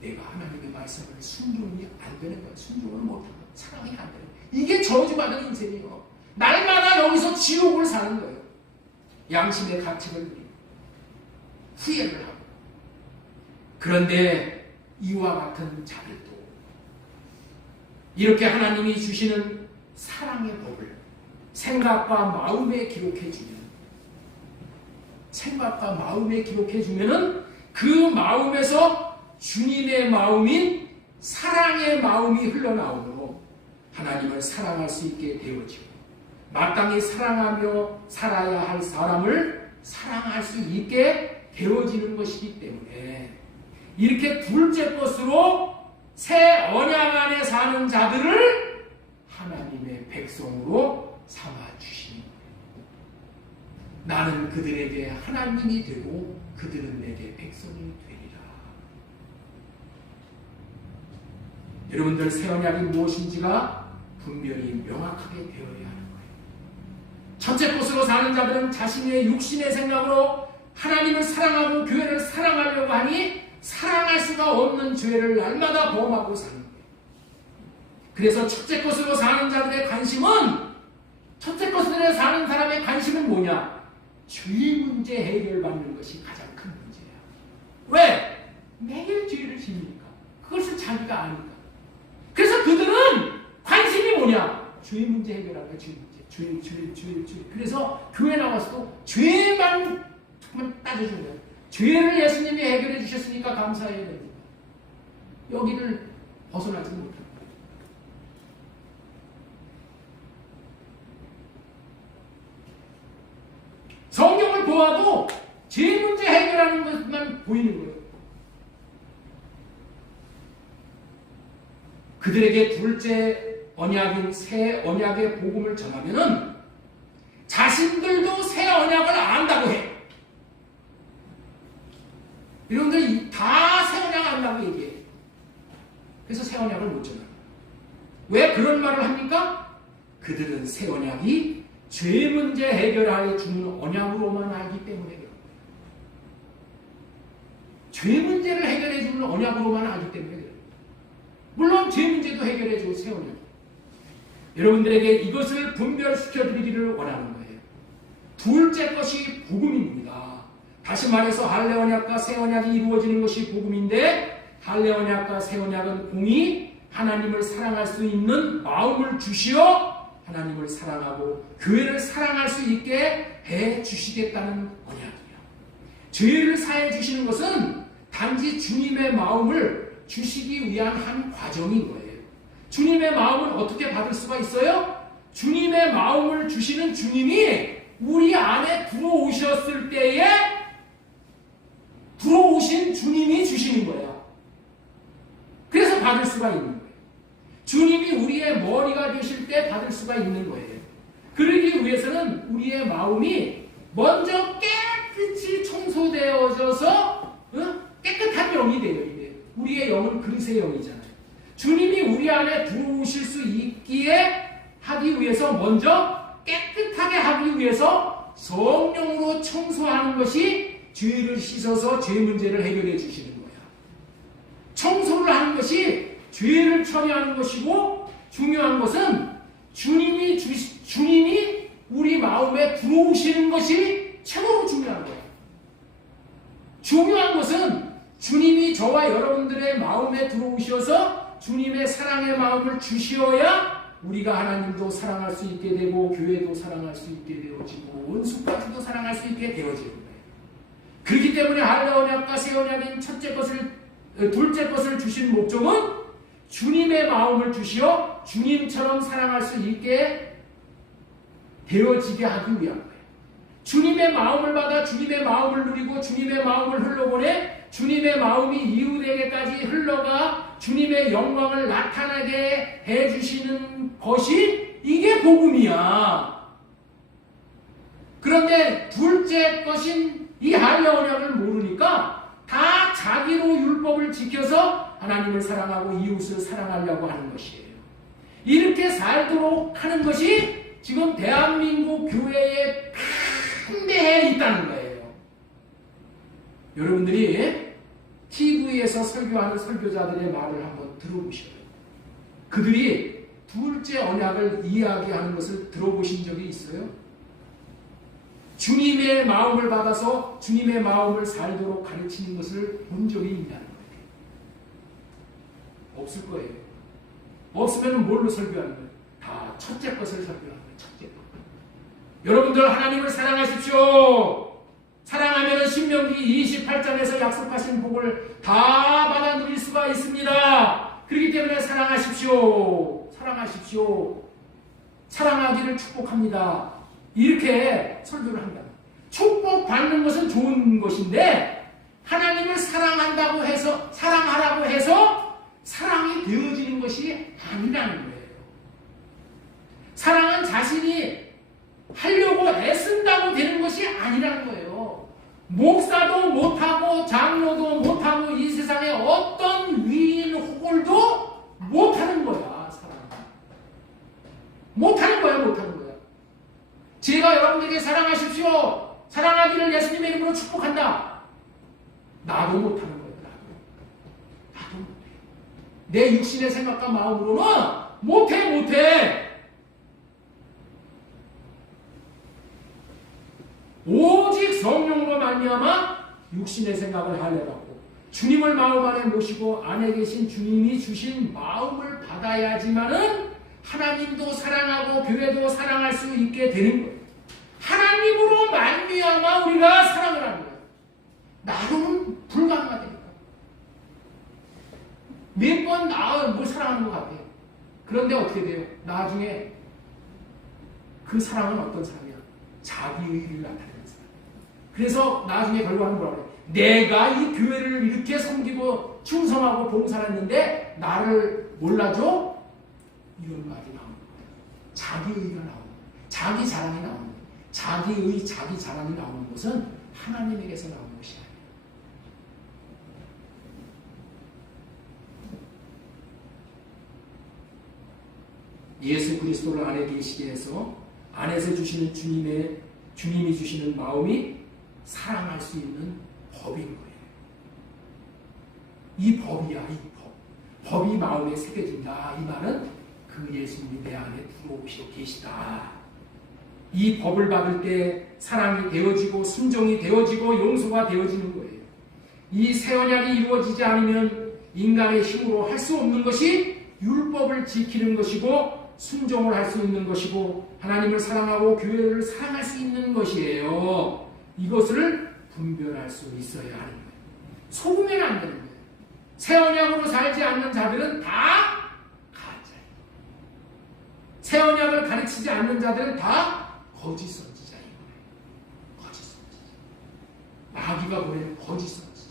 내가 하나님의 말씀을 순종이 안 되는 거야. 순종을 못하는, 사랑이 안 되는 거야. 이게 저주받은 인생이에요. 날마다 여기서 지옥을 사는 거예요. 양심의 가책을 누리고 후회를 하고. 그런데 이와 같은 자들도 이렇게 하나님이 주시는 사랑의 법을 생각과 마음에 기록해주면, 생각과 마음에 기록해주면은 그 마음에서 주님의 마음인 사랑의 마음이 흘러나오므로 하나님을 사랑할 수 있게 되어지고, 마땅히 사랑하며 살아야 할 사람을 사랑할 수 있게 되어지는 것이기 때문에, 이렇게 둘째 것으로 새 언약 안에 사는 자들을 하나님의 백성으로 삼아주시는 거예요. 나는 그들에게 하나님이 되고 그들은 내게 백성이 되리라. 여러분들, 새 언약이 무엇인지가 분별이 명확하게 되어야 하는 거예요. 첫째 것으로 사는 자들은 자신의 육신의 생각으로 하나님을 사랑하고 교회를 사랑하려고 하니 사랑할 수가 없는 죄를 날마다 범하고 사는 거예요. 그래서 첫째 것으로 사는 자들의 관심은, 첫째 것으로 사는 사람의 관심은 뭐냐? 죄 문제 해결받는 것이 가장 큰 문제야. 왜? 매일 죄를 지니까. 그것을 자기가 아니까. 그래서 그들은 관심이 뭐냐? 죄 문제 해결하는 거야. 죄 문제. 죄. 그래서 교회 나와서도 죄만 정말 따져주는 거야. 죄를 예수님이 해결해 주셨으니까 감사해야 됩니다. 여기를 벗어나지 못합니다. 성경을 보아도 죄 문제 해결하는 것만 보이는 거예요. 그들에게 둘째 언약인 새 언약의 복음을 전하면은 자신들도 새 언약을 안다고 해. 여러분들 다 새 언약 안다고 얘기해. 그래서 새 언약을 못 전해요. 왜 그런 말을 합니까? 그들은 새 언약이 죄 문제 해결하여 주는 언약으로만 알기 때문에 그래요. 죄 문제를 해결해 주는 언약으로만 알기 때문에 그래요. 물론 죄 문제도 해결해 주고 새 언약. 여러분들에게 이것을 분별시켜 드리기를 원하는 거예요. 둘째 것이 복음입니다. 다시 말해서 할례 언약과 새 언약이 이루어지는 것이 복음인데, 할례 언약과 새 언약은 공이 하나님을 사랑할 수 있는 마음을 주시어 하나님을 사랑하고 교회를 사랑할 수 있게 해 주시겠다는 언약이에요. 죄를 사해 주시는 것은 단지 주님의 마음을 주시기 위한 한 과정인 거예요. 주님의 마음을 어떻게 받을 수가 있어요? 주님의 마음을 주시는 주님이 우리 안에 들어오셨을 때에 들어오신 주님이 주시는 거예요. 그래서 받을 수가 있는 거예요. 주님이 우리의 머리가 되실 때 받을 수가 있는 거예요. 그러기 위해서는 우리의 마음이 먼저 깨끗이 청소되어져서 깨끗한 영이 되어야 돼요. 우리의 영은 그리스의 영이잖아요. 주님이 우리 안에 들어오실 수 있기에 하기 위해서 먼저 깨끗하게 하기 위해서 청소하는 것이 죄를 씻어서 죄 문제를 해결해 주시는 거야. 청소를 하는 것이 죄를 처리하는 것이고, 중요한 것은 주님이 우리 마음에 들어오시는 것이 최고로 중요한 거야. 중요한 것은 주님이 저와 여러분들의 마음에 들어오셔서 주님의 사랑의 마음을 주시어야 우리가 하나님도 사랑할 수 있게 되고, 교회도 사랑할 수 있게 되어지고, 원수까지도 사랑할 수 있게 되어지는 거예요. 그렇기 때문에 할례 언약과 새 언약인 둘째 것을 주신 목적은 주님의 마음을 주시어 주님처럼 사랑할 수 있게 되어지게 하기 위한 거예요. 주님의 마음을 받아 주님의 마음을 누리고 주님의 마음을 흘러보내 주님의 마음이 이웃에게까지 흘러가 주님의 영광을 나타나게 해주시는 것이 이게 복음이야. 그런데 둘째 것인 이 할례 언약을 모르니까 다 자기로 율법을 지켜서 하나님을 사랑하고 이웃을 사랑하려고 하는 것이에요. 이렇게 살도록 하는 것이 지금 대한민국 교회에 큰 데에 있다는 거예요. 여러분들이 TV에서 설교하는 설교자들의 말을 한번 들어보셔요. 그들이 둘째 언약을 이야기하는 것을 들어보신 적이 있어요? 주님의 마음을 받아서 주님의 마음을 살도록 가르치는 것을 본 적이 있다는 거예요. 없을 거예요. 없으면 뭘로 설교하는 거예요? 다 첫째 것을 설교하는 거예요. 첫째 것. 여러분들 하나님을 사랑하십시오. 사랑하면 신명기 28장에서 약속하신 복을 다 받아 누릴 수가 있습니다. 그렇기 때문에 사랑하십시오. 사랑하십시오. 사랑하기를 축복합니다. 이렇게 설교를 한다. 축복받는 것은 좋은 것인데 하나님을 사랑한다고 해서 사랑하라고 해서 사랑이 되어지는 것이 아니라는 거예요. 사랑은 자신이 하려고 애쓴다고 되는 것이 아니라는 거예요. 목사도 못하고 장로도 못하고 이 세상에 어떤 위인 호골도 못하는 거야. 사랑은 못하는 거야. 못하는 거야. 제가 여러분에게 사랑하십시오. 사랑하기를 예수님의 이름으로 축복한다. 나도 못하는 거예요. 나도 못해. 내 육신의 생각과 마음으로는 못해. 오직 성령으로 말미암아 육신의 생각을 할례받고 주님을 마음 안에 모시고 안에 계신 주님이 주신 마음을 받아야지만은 하나님도 사랑하고 교회도 사랑할 수 있게 되는 거예요. 하나님으로 말미암아 우리가 사랑을 하는 거예요. 나로는 불가능하다니까. 몇 번 뭘 사랑하는 것 같아요. 그런데 어떻게 돼요? 나중에 그 사랑은 어떤 사랑이야? 자기 의를 나타내는 사람. 그래서 나중에 결과는 뭐라고 해요? 내가 이 교회를 이렇게 섬기고 충성하고 봉사했는데 나를 몰라줘? 이런 말이 나오는 거예요. 자기 의가 나오는 거예요. 자기 자랑이 나오는 거예요. 자기 의, 자기 자랑이 나오는 것은 하나님에게서 나오는 것이 아니에요. 예수 그리스도를 안에 계시게 해서 안에서 주시는 주님이 주시는 마음이 사랑할 수 있는 법인 거예요. 이 법이야, 이 법. 법이 마음에 새겨진다. 이 말은 그 예수님이 내 안에 들어오시고 계시다. 이 법을 받을 때 사랑이 되어지고 순종이 되어지고 용서가 되어지는 거예요. 이 새 언약이 이루어지지 않으면 인간의 힘으로 할 수 없는 것이 율법을 지키는 것이고 순종을 할 수 있는 것이고 하나님을 사랑하고 교회를 사랑할 수 있는 것이에요. 이것을 분별할 수 있어야 하는 거예요. 속으면 안 되는 거예요. 새 언약으로 살지 않는 자들은 다 가짜예요. 새 언약을 가르치지 않는 자들은 다 거짓 선지자인 거예요. 거짓 선지자. 마귀가 보내는 거짓 선지자.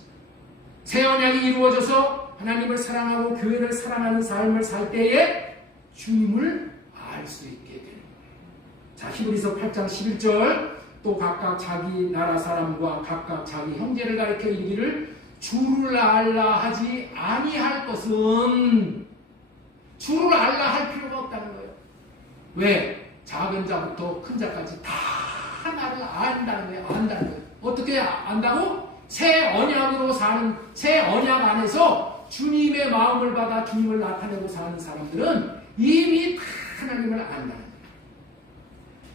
새 언약이 이루어져서 하나님을 사랑하고 교회를 사랑하는 삶을 살 때에 주님을 알 수 있게 되는 거예요. 자, 히브리서 8장 11절 또 각각 자기 나라 사람과 각각 자기 형제를 가리켜 이르기를 주를 알라 하지 아니할 것은 주를 알라 할 필요가 없다는 거예요. 왜? 작은 자부터 큰 자까지 다 나를 안다는 거예요. 안다는 거예요. 어떻게 안다고? 새 언약으로 사는, 새 언약 안에서 주님의 마음을 받아 주님을 나타내고 사는 사람들은 이미 다 하나님을 안다는 거예요.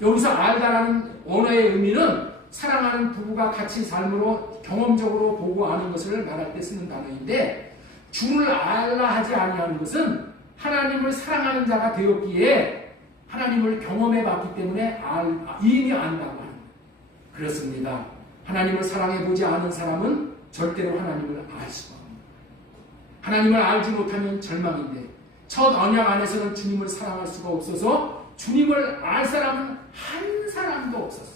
여기서 알다라는 언어의 의미는 사랑하는 부부가 같이 삶으로 경험적으로 보고 아는 것을 말할 때 쓰는 단어인데, 주를 알라 하지 아니하는 것은 하나님을 사랑하는 자가 되었기에 하나님을 경험해 봤기 때문에 이미 안다고 하는 거예요. 그렇습니다. 하나님을 사랑해 보지 않은 사람은 절대로 하나님을 알 수가 없습니다. 하나님을 알지 못하면 절망인데, 첫 언약 안에서는 주님을 사랑할 수가 없어서 주님을 알 사람은 한 사람도 없었어요.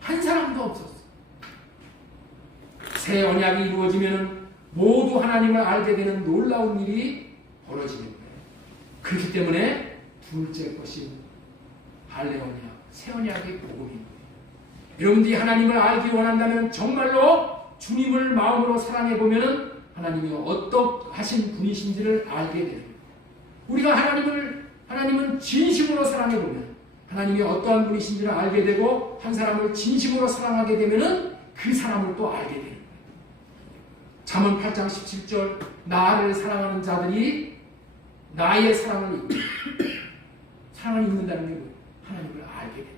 한 사람도 없었어요. 새 언약이 이루어지면 모두 하나님을 알게 되는 놀라운 일이 벌어지는 거예요. 그렇기 때문에 둘째 것이 할례 언약, 새 언약의 복음인 거예요. 여러분들이 하나님을 알기 원한다면 정말로 주님을 마음으로 사랑해 보면은 하나님이 어떠하신 분이신지를 알게 되는 거예요. 우리가 하나님은 진심으로 사랑해 보면 하나님이 어떠한 분이신지를 알게 되고, 한 사람을 진심으로 사랑하게 되면은 그 사람을 또 알게 되는 거예요. 잠언 8장 17절, 나를 사랑하는 자들이 나의 사랑을 입는다는 게 뭐예요? 하나님을 알게 된다.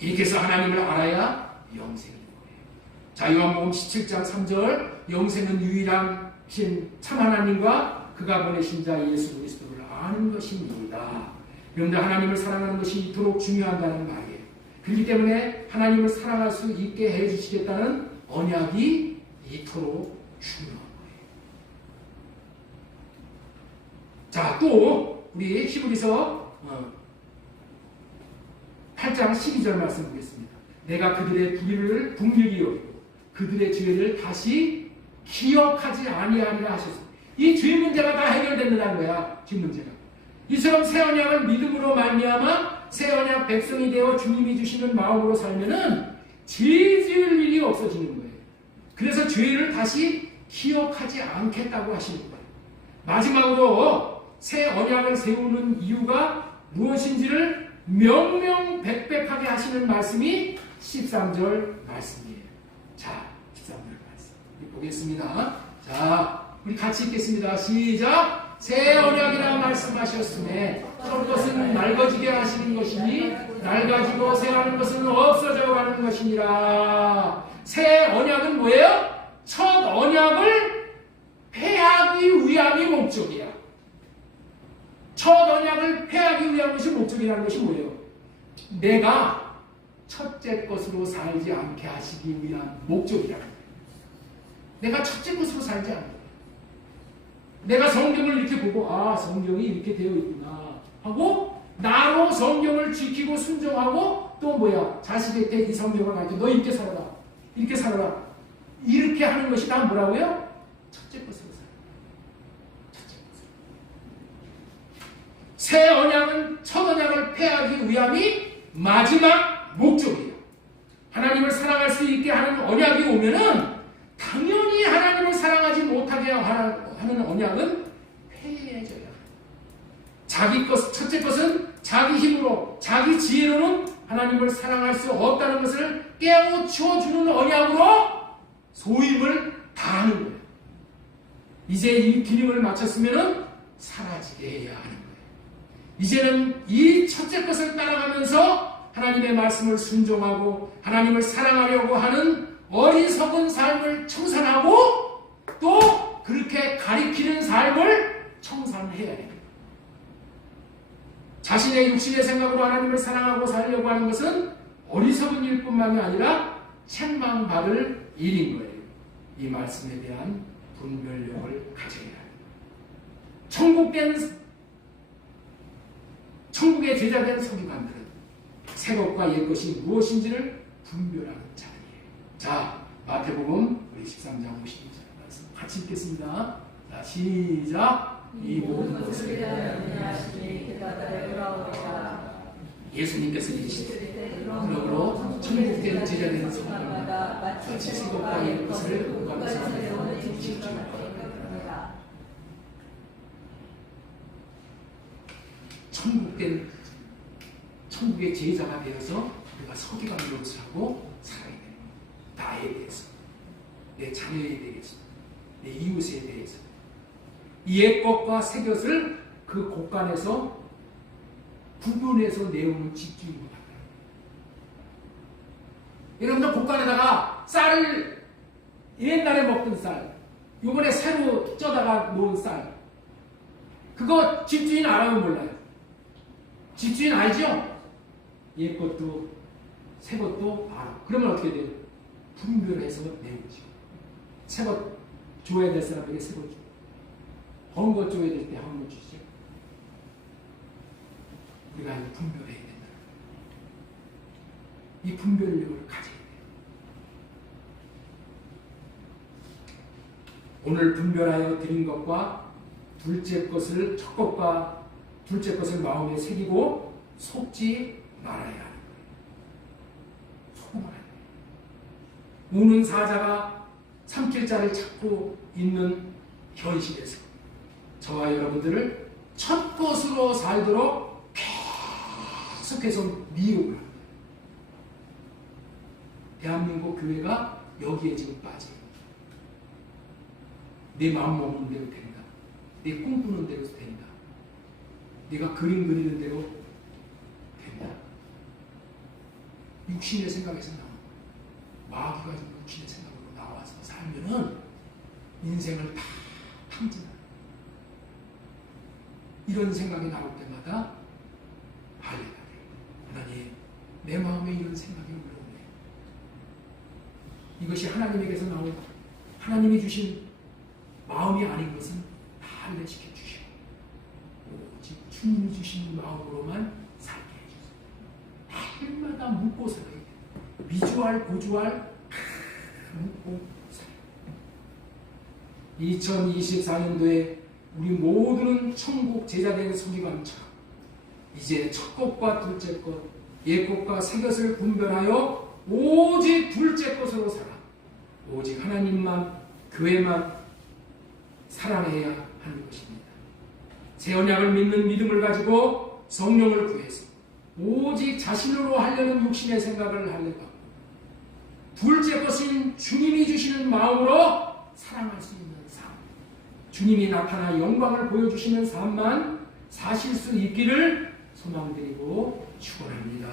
이렇게 해서 하나님을 알아야 영생인 거예요. 자, 요한복음 17장 3절, 영생은 유일한 참 하나님과 그가 보내신 자 예수 그리스도를 아는 것입니다. 그런데 하나님을 사랑하는 것이 이토록 중요하다는 말이에요. 그렇기 때문에 하나님을 사랑할 수 있게 해주시겠다는 언약이 이토록 중요한 거예요. 자, 또 우리 히브리서 8장 12절 말씀 보겠습니다. 내가 그들의 불의를 분명히 여기고 그들의 죄를 다시 기억하지 아니하리라 하셨습니다. 이 죄 문제가 다 해결된다는 거야. 죄 문제가. 이처럼 새 언약을 믿음으로 말미암아 새 언약 백성이 되어 주님이 주시는 마음으로 살면은 죄 지을 일이 없어지는 거예요. 그래서 죄를 다시 기억하지 않겠다고 하시는 거예요. 마지막으로 새 언약을 세우는 이유가 무엇인지를 명명백백하게 하시는 말씀이 13절 말씀이에요. 자, 13절 말씀 보겠습니다. 자, 우리 같이 읽겠습니다. 시작! 새 언약이라 말씀하셨음에 첫 것은 낡아지게 하시는 것이니 낡아지고 새하는 것은 없어져 가는 것이니라. 새 언약은 뭐예요? 첫 언약을 폐하기 위함이 목적이야. 첫 언약을 폐하기 위한 것이 목적이라는 것이 뭐예요? 내가 첫째 것으로 살지 않게 하시기 위한 목적이라는 거예요. 내가 첫째 것으로 살지 않는 거예요. 내가 성경을 이렇게 보고 성경이 이렇게 되어 있구나 하고 나로 성경을 지키고 순종하고 또 뭐야? 자식한테 이 성경을 가지고 너 이렇게 살아라. 이렇게 살아라. 이렇게 하는 것이 다 뭐라고요? 첫째 것으로 살아라. 첫째 것으로. 새 언약은 첫 언약을 폐하기 위함이 마지막 목적이에요. 하나님을 사랑할 수 있게 하는 언약이 오면은 당연히 하나님을 사랑하지 못하게 하는 언약은 폐해져요. 첫째 것은 자기 힘으로, 자기 지혜로는 하나님을 사랑할 수 없다는 것을 깨우쳐 주는 언약으로 소임을 다하는 거예요. 이제 이 기능을 마쳤으면 사라지게 해야 하는 거예요. 이제는 이 첫째 것을 따라가면서 하나님의 말씀을 순종하고 하나님을 사랑하려고 하는 어리석은 삶을 청산하고 또 그렇게 가리키는 삶을 청산해야 해요. 자신의 육신의 생각으로 하나님을 사랑하고 살려고 하는 것은 어리석은 일뿐만이 아니라 책망받을 일인 거예요. 이 말씀에 대한 분별력을 가져야 해요. 천국의 제자된 서기관들은 새 것과 옛 것이 무엇인지를 분별하는 자리예요. 자, 마태복음 우리 13장 52절 말씀 같이 읽겠습니다. 자, 시작. 이 모든 것을 예수님께서 이르시되 그러므로 천국된 제자된 서기관마다 마치 새 것과 옛 것을 오가면서 지키시오. 천국의 제자가 되어서 우리가 서기관 노릇을 하고 살아야 되는 거예요. 나에 대해서, 내 자녀에 대해서, 내 이웃에 대해서 이 옛 것과 새 것을 그 곳간에서 구분해서 내오는 집주인입니다. 여러분들 곳간에다가 쌀을 옛날에 먹던 쌀, 요번에 새로 쪄다가 놓은 쌀, 그거 집주인 알아요, 몰라요? 집주인 알죠? 옛 것도 새 것도 알아. 그러면 어떻게 돼요? 분별해서 내오죠. 새 것 줘야 될 사람에게 새 것 주고, 헌 것 줘야 될 때 헌 것 주죠. 우리가 이제 분별해야 된다. 이 분별력을 가져야 돼요. 오늘 분별하여 드린 것과 둘째 것을, 첫 것과 둘째 것을 마음에 새기고 속지 말아야 하는 거예요. 속으면 안 돼요. 우는 사자가 삼킬 자를 찾고 있는 현실에서 저와 여러분들을 첫 것으로 살도록 계속해서 미혹을 합니다. 대한민국 교회가 여기에 지금 빠져요. 내 마음 먹는 대로 된다. 내 꿈꾸는 대로 된다. 내가 그림 그리는 대로 된다. 육신의 생각에서 나온 마귀가 육신의 생각으로 나와서 살면은 인생을 다 탕진한다. 이런 생각이 나올 때마다 할렐루야. 하나님, 내 마음에 이런 생각이 올라오네. 이것이 하나님에게서 나온 하나님이 주신 마음이 아닌 것은 다 할례시켜 주시고 오직 주님이 주신 마음으로만 살게 해주세요. 날마다 묻고 살아야 돼요. 미주알 고주알 묻고 살아요. 2024년도에 우리 모두는 천국 제자된 서기관처럼 이제 첫 것과 둘째 것, 옛 것과 새 것을 분별하여 오직 둘째 것으로 살아. 오직 하나님만, 교회만 사랑해야 하는 것입니다. 새 언약을 믿는 믿음을 가지고 성령을 구해서 오직 자신으로 하려는 육신의 생각을 하려고 하고 둘째 것인 주님이 주시는 마음으로 사랑할 수 있는 삶, 주님이 나타나 영광을 보여주시는 삶만 사실 수 있기를 소망드리고 축원합니다.